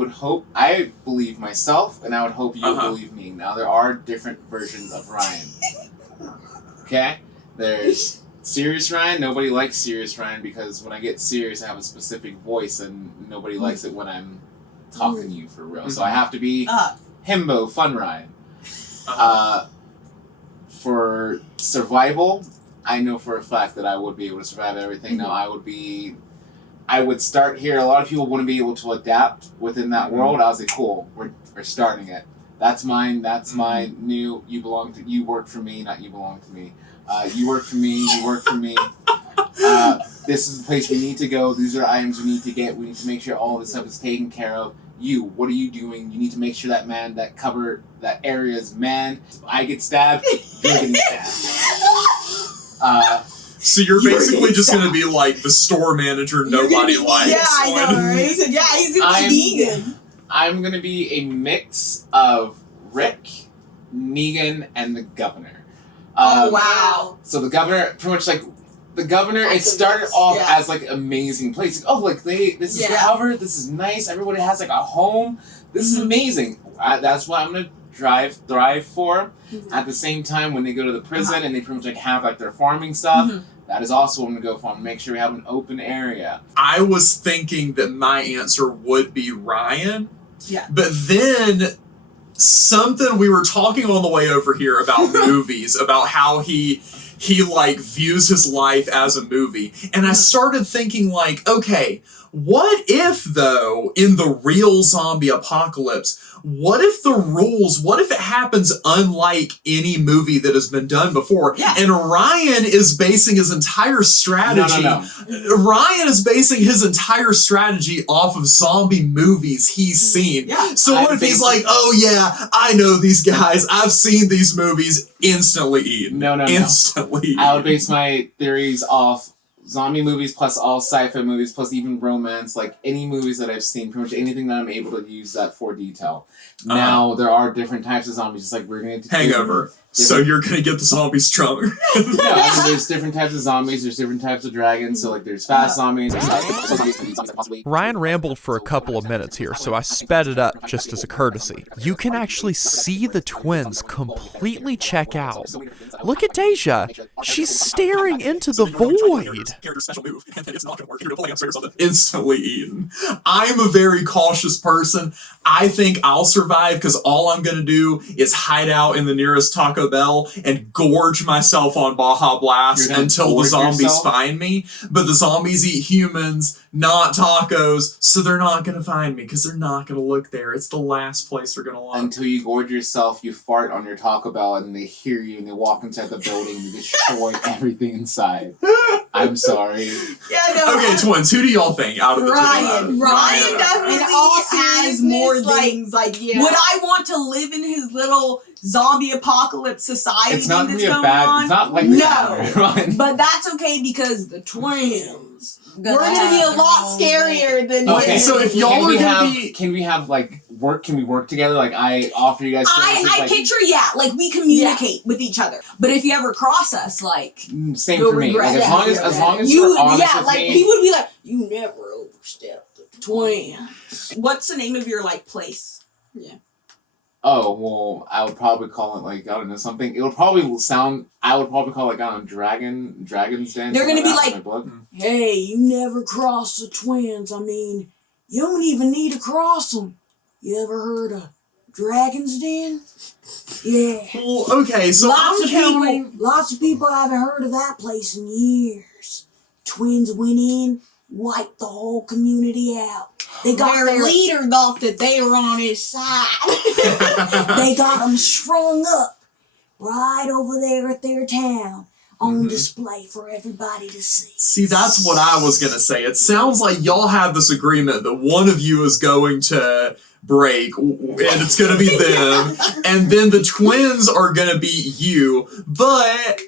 No. I believe myself, and I would hope you believe me. Now, there are different versions of Ryan. Okay? There's serious Ryan. Nobody likes serious Ryan because when I get serious, I have a specific voice, and nobody likes it when I'm talking to you for real. So I have to be himbo, fun Ryan. For survival, I know for a fact that I would be able to survive everything. Now, I would start here. A lot of people wouldn't be able to adapt within that world. I was like, cool, we're starting it. That's mine. That's mine. New. You work for me, not you belong to me. You work for me. You work for me. This is the place we need to go. These are items we need to get. We need to make sure all of this stuff is taken care of. you, what are you doing? You need to make sure that area is manned. If I get stabbed, you're getting stabbed. So you're basically just going to be like the store manager nobody likes. Yeah, I know, right? Yeah, he's going to be vegan. I'm going to be a mix of Rick, Negan, and the governor. Oh, wow. So the governor, pretty much like, the governor, it started off as like amazing place. Like, oh, like this is covered, this is nice, everybody has like a home. This is amazing. That's what I'm going to thrive for. At the same time, when they go to the prison and they pretty much like have like their farming stuff, that is also what I'm going to go for. Make sure we have an open area. I was thinking that my answer would be Ryan. Yeah. But then something we were talking on the way over here about movies, about how he like views his life as a movie. And I started thinking like, okay, what if though, in the real zombie apocalypse, what if it happens unlike any movie that has been done before? Yeah. And Ryan is basing his entire strategy. No. Ryan is basing his entire strategy off of zombie movies he's seen. Yeah. So what if he's like, oh yeah, I know these guys, I've seen these movies, instantly eaten. No. Instantly eaten. I would base my theories off zombie movies plus all sci-fi movies plus even romance, like any movies that I've seen, pretty much anything that I'm able to use that for detail. Now there are different types of zombies, just like we're gonna Hangover. So you're gonna get the zombies drunk. There's different types of zombies, there's different types of dragons, so like there's fast zombies, there's zombies that possibly. Ryan rambled for a couple of minutes here, so I sped it up just as a courtesy. You can actually see the twins completely check out. Look at Deja. She's staring into the void. Instantly eaten. I'm a very cautious person. I think I'll survive because all I'm going to do is hide out in the nearest Taco Bell and gorge myself on Baja Blast until the zombies find me. But the zombies eat humans, not tacos, so they're not going to find me because they're not going to look there. It's the last place they're going to look. Until you gorge yourself, you fart on your Taco Bell and they hear you and they walk inside the building and destroy everything inside. I'm sorry. Yeah, no. Okay, twins, who do y'all think out of the two? Ryan definitely has more things. Like, would I want to live in his little zombie apocalypse society? It's not that's gonna be going a bad. on? It's not like no, but that's okay because the twins. We're gonna be a lot scarier than. Okay, so if y'all are gonna be, can we have like work? Can we work together? Like I offer you guys. I picture like we communicate with each other. But if you ever cross us, like same for me. Like as long as you you're honest with like me, he would be like, you never overstep the twins. What's the name of your like place? Yeah. Oh, well, I would probably call it, like, I don't know, something. It would probably sound, I would probably call it, like, I don't know, Dragon's Den. They're going to be like, hey, you never cross the twins. I mean, you don't even need to cross them. You ever heard of Dragon's Den? Yeah. Well, okay, so Lots of people haven't heard of that place in years. Twins went in, wiped the whole community out. They got their leader thought that they were on his side. They got them strung up right over there at their town on display for everybody to see. See, that's what I was going to say. It sounds like y'all have this agreement that one of you is going to break, and it's going to be them, and then the twins are going to be you, but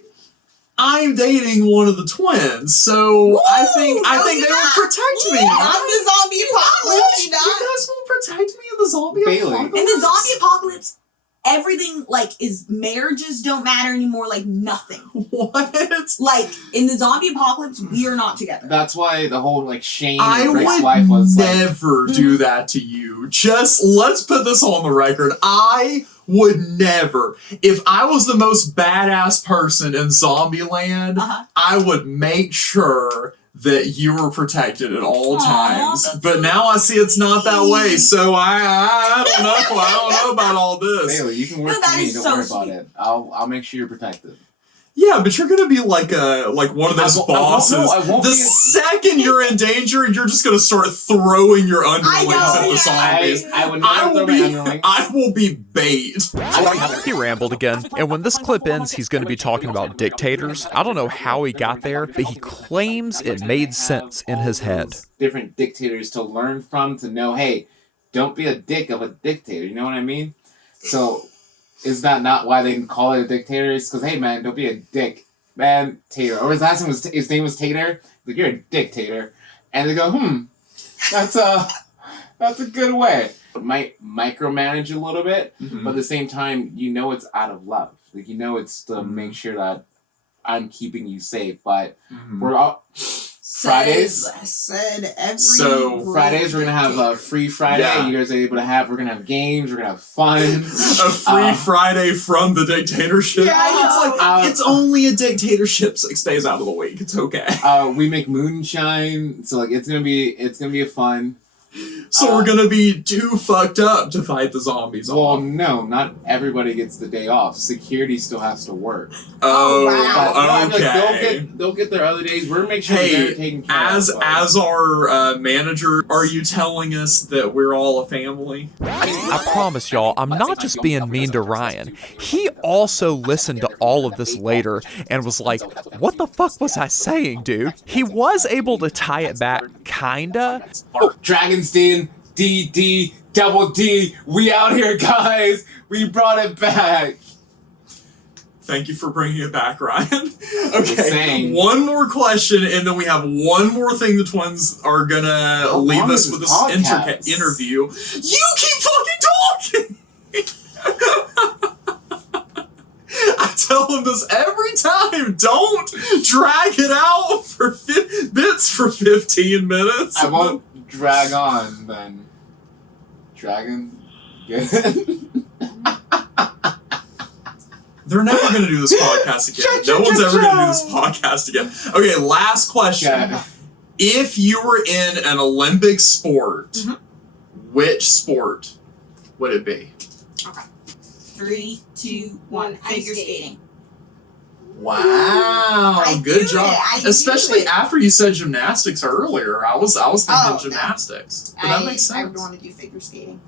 I'm dating one of the twins, so Woo! I think they will protect me. I'm the zombie apocalypse. You guys will protect me in the zombie apocalypse. In the zombie apocalypse, everything like marriages don't matter anymore. Like nothing. What? Like in the zombie apocalypse, we are not together. That's why the whole like Shane I Rick's would life was never do that to you. Just let's put this on the record. I would never. If I was the most badass person in Zombieland, I would make sure that you were protected at all times. But now I see it's not that way, so I don't know. I don't know about all this. Bailey, you can work for me. Don't worry about it. I'll make sure you're protected. Yeah, but you're gonna be like one of those bosses. The second you're in danger, you're just gonna start throwing your underlings at the zombies. I will be bait. He rambled again, and when this clip ends, he's going to be talking about dictators. I don't know how he got there, but he claims it made sense in his head. Different dictators to learn from, to know, hey, don't be a dick of a dictator. You know what I mean? So, is that not why they didn't call it a dictator? It's because, hey, man, don't be a dick, man, tater. Or his name was Tater. Like, you're a dictator. And they go, that's a good way. Might micromanage a little bit, but at the same time, you know it's out of love. Like, you know it's to make sure that I'm keeping you safe. But we're all... Fridays. Fridays we're gonna have a free Friday. Yeah. You guys are able to have. We're gonna have games. We're gonna have fun. A free Friday from the dictatorship. Yeah, it's like it's only a dictatorship, so 6 days out of the week. It's okay. We make moonshine, so like it's gonna be a fun. So we're gonna be too fucked up to fight the zombies. Well, no, not everybody gets the day off. Security still has to work. Oh, wow. Okay. They'll get their other days. We're gonna make sure they're taken care of. As our manager, are you telling us that we're all a family? I promise y'all, I'm not just being mean to Ryan. He also listened to all of this later and was like, what the fuck was I saying, dude? He was able to tie it back, kinda. Oh, Dragon's Den, DD, Double D, we out here, guys. We brought it back. Thank you for bringing it back, Ryan. Okay, one more question, and then we have one more thing the twins are gonna leave us with this interview. You keep fucking talking! I tell them this every time. Don't drag it out for bits for 15 minutes. I won't drag on, then. Dragon? Good. They're never going to do this podcast again. No one's ever going to do this podcast again. Okay, last question. Yeah. If you were in an Olympic sport, which sport would it be? Okay. 3, 2, 1. Figure skating. Wow, good job. Especially after you said gymnastics earlier. I was thinking gymnastics. But that makes sense. I would want to do figure skating.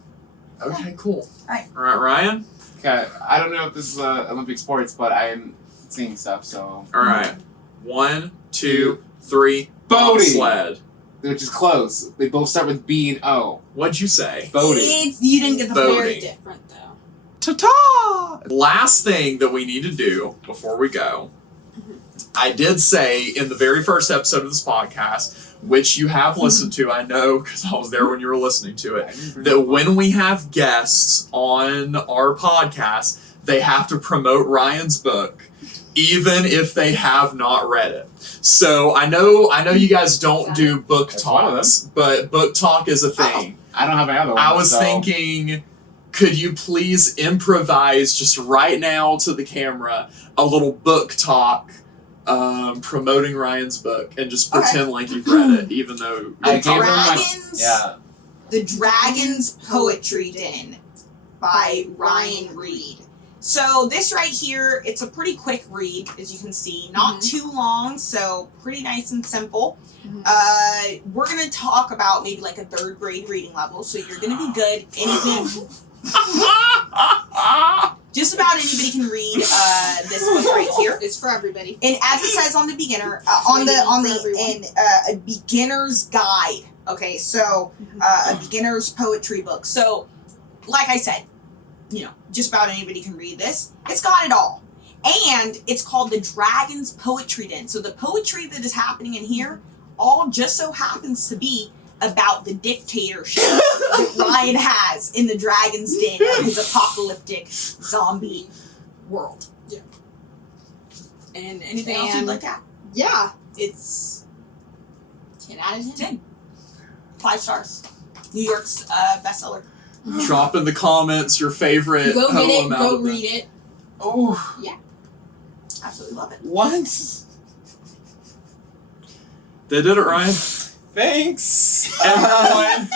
Okay, cool. All right, Ryan? Okay, I don't know if this is Olympic sports, but I'm seeing stuff, so... All right. 1, 2, 3. Boating! Sled. Which is close. They both start with B and O. What'd you say? Boating. You didn't get the very different, though. Ta-ta! Last thing that we need to do before we go, I did say in the very first episode of this podcast, which you have listened to, I know because I was there when you were listening to it, that when we have guests on our podcast, they have to promote Ryan's book, even if they have not read it. So I know you guys don't do book talks, but book talk is a thing. I don't have my other one. I was thinking, could you please improvise just right now to the camera a little book talk promoting Ryan's book and just pretend like you've read it, even though The Dragon's Poetry Den by Ryan Reed. So this right here, it's a pretty quick read, as you can see. Not too long, so pretty nice and simple. We're going to talk about maybe like a 3rd grade reading level, so you're going to be good. Anything... Just about anybody can read this book right here. It's for everybody. And as it says on the beginner, a beginner's guide. Okay, so a beginner's poetry book. So, like I said, just about anybody can read this. It's got it all. And it's called the Dragon's Poetry Den. So the poetry that is happening in here all just so happens to be about the dictatorship that Ryan has in the Dragon's Den of his apocalyptic zombie world. Yeah. And anything else you'd like that? Yeah. It's 10 out of 10. 5 stars. New York's bestseller. Drop in the comments your favorite poem. Go get it. Go read it. Oh. Yeah. Absolutely love it. What? They did it, Ryan. Thanks, everyone.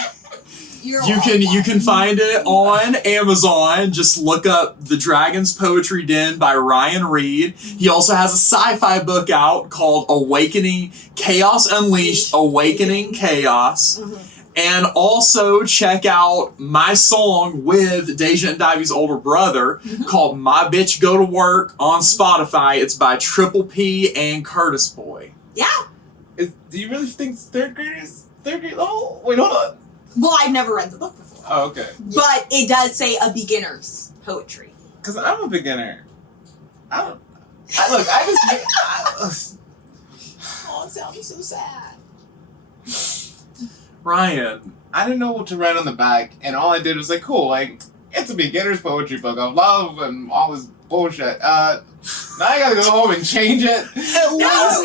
You can find it on Amazon. Just look up The Dragon's Poetry Den by Ryan Reed. He also has a sci-fi book out called Awakening Chaos Unleashed, Awakening Chaos. And also check out my song with Deja Di-V's older brother called My Bitch Go to Work on Spotify. It's by Triple P and Curtis Boy. Yeah. Do you really think 3rd grade is 3rd grade level? Wait, hold on. Well, I've never read the book before. Oh, okay. But it does say a beginner's poetry. Because I'm a beginner. I just... Oh, it sounds so sad. Ryan. I didn't know what to write on the back, and all I did was like, cool, like, it's a beginner's poetry book of love and all this bullshit. Now I gotta go home and change it. At least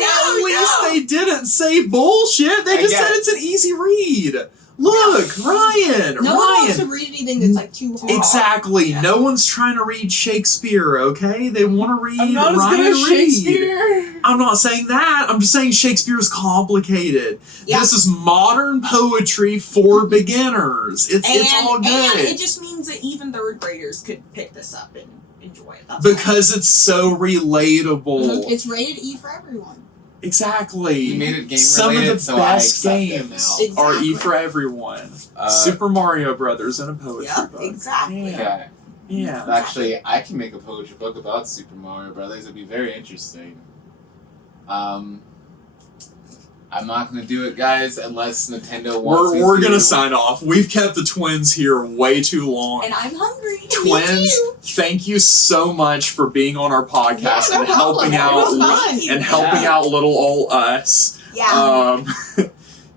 they didn't say bullshit. They just said it's an easy read. Look, Ryan. No one wants to read anything that's like too hard. Exactly. Yeah. No one's trying to read Shakespeare, okay? They want to read I'm not Ryan as good as Reed. Shakespeare. I'm not saying that. I'm just saying Shakespeare's complicated. Yeah. This is modern poetry for beginners. It's all good. And it just means that even third graders could pick this up and enjoy it. Because it's so relatable. It's rated E for everyone. Exactly. You made it game Some related, of the best games are Exactly. E for everyone. Super Mario Brothers and a poetry book. Exactly. Yeah. Yeah. Actually, I can make a poetry book about Super Mario Brothers. It'd be very interesting. I'm not gonna do it, guys, unless Nintendo wants me to. We're gonna sign off. We've kept the twins here way too long. And I'm hungry. Twins, thank you so much for being on our podcast and helping out little old us. Yeah.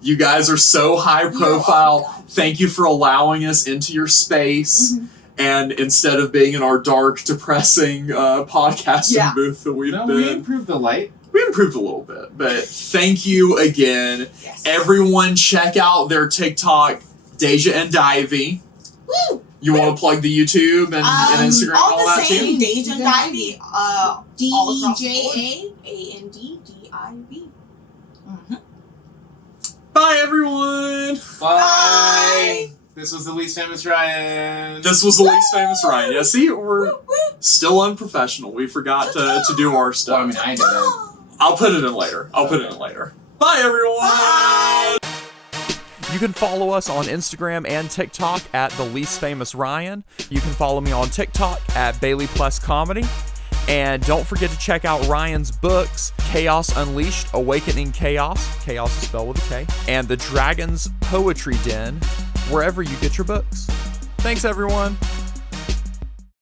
You guys are so high profile. Thank you for allowing us into your space. Mm-hmm. And instead of being in our dark, depressing podcasting booth that we've been. We improved the light. We improved a little bit, but thank you again. Yes. Everyone check out their TikTok, Deja Di-V. Woo! You want to plug the YouTube and Instagram and all that too? Deja Di-V. DejaAnddiv. Bye, everyone. Bye. This was the least famous Ryan. Yeah, see, we're still unprofessional. We forgot to do our stuff. Well, I mean, I did it. I'll put it in later. Bye, everyone. Bye. You can follow us on Instagram and TikTok at The Least Famous Ryan. You can follow me on TikTok at Bailey Plus Comedy. And don't forget to check out Ryan's books, Chaos Unleashed, Awakening Chaos. Chaos is spelled with a K. And The Dragon's Poetry Den, wherever you get your books. Thanks, everyone.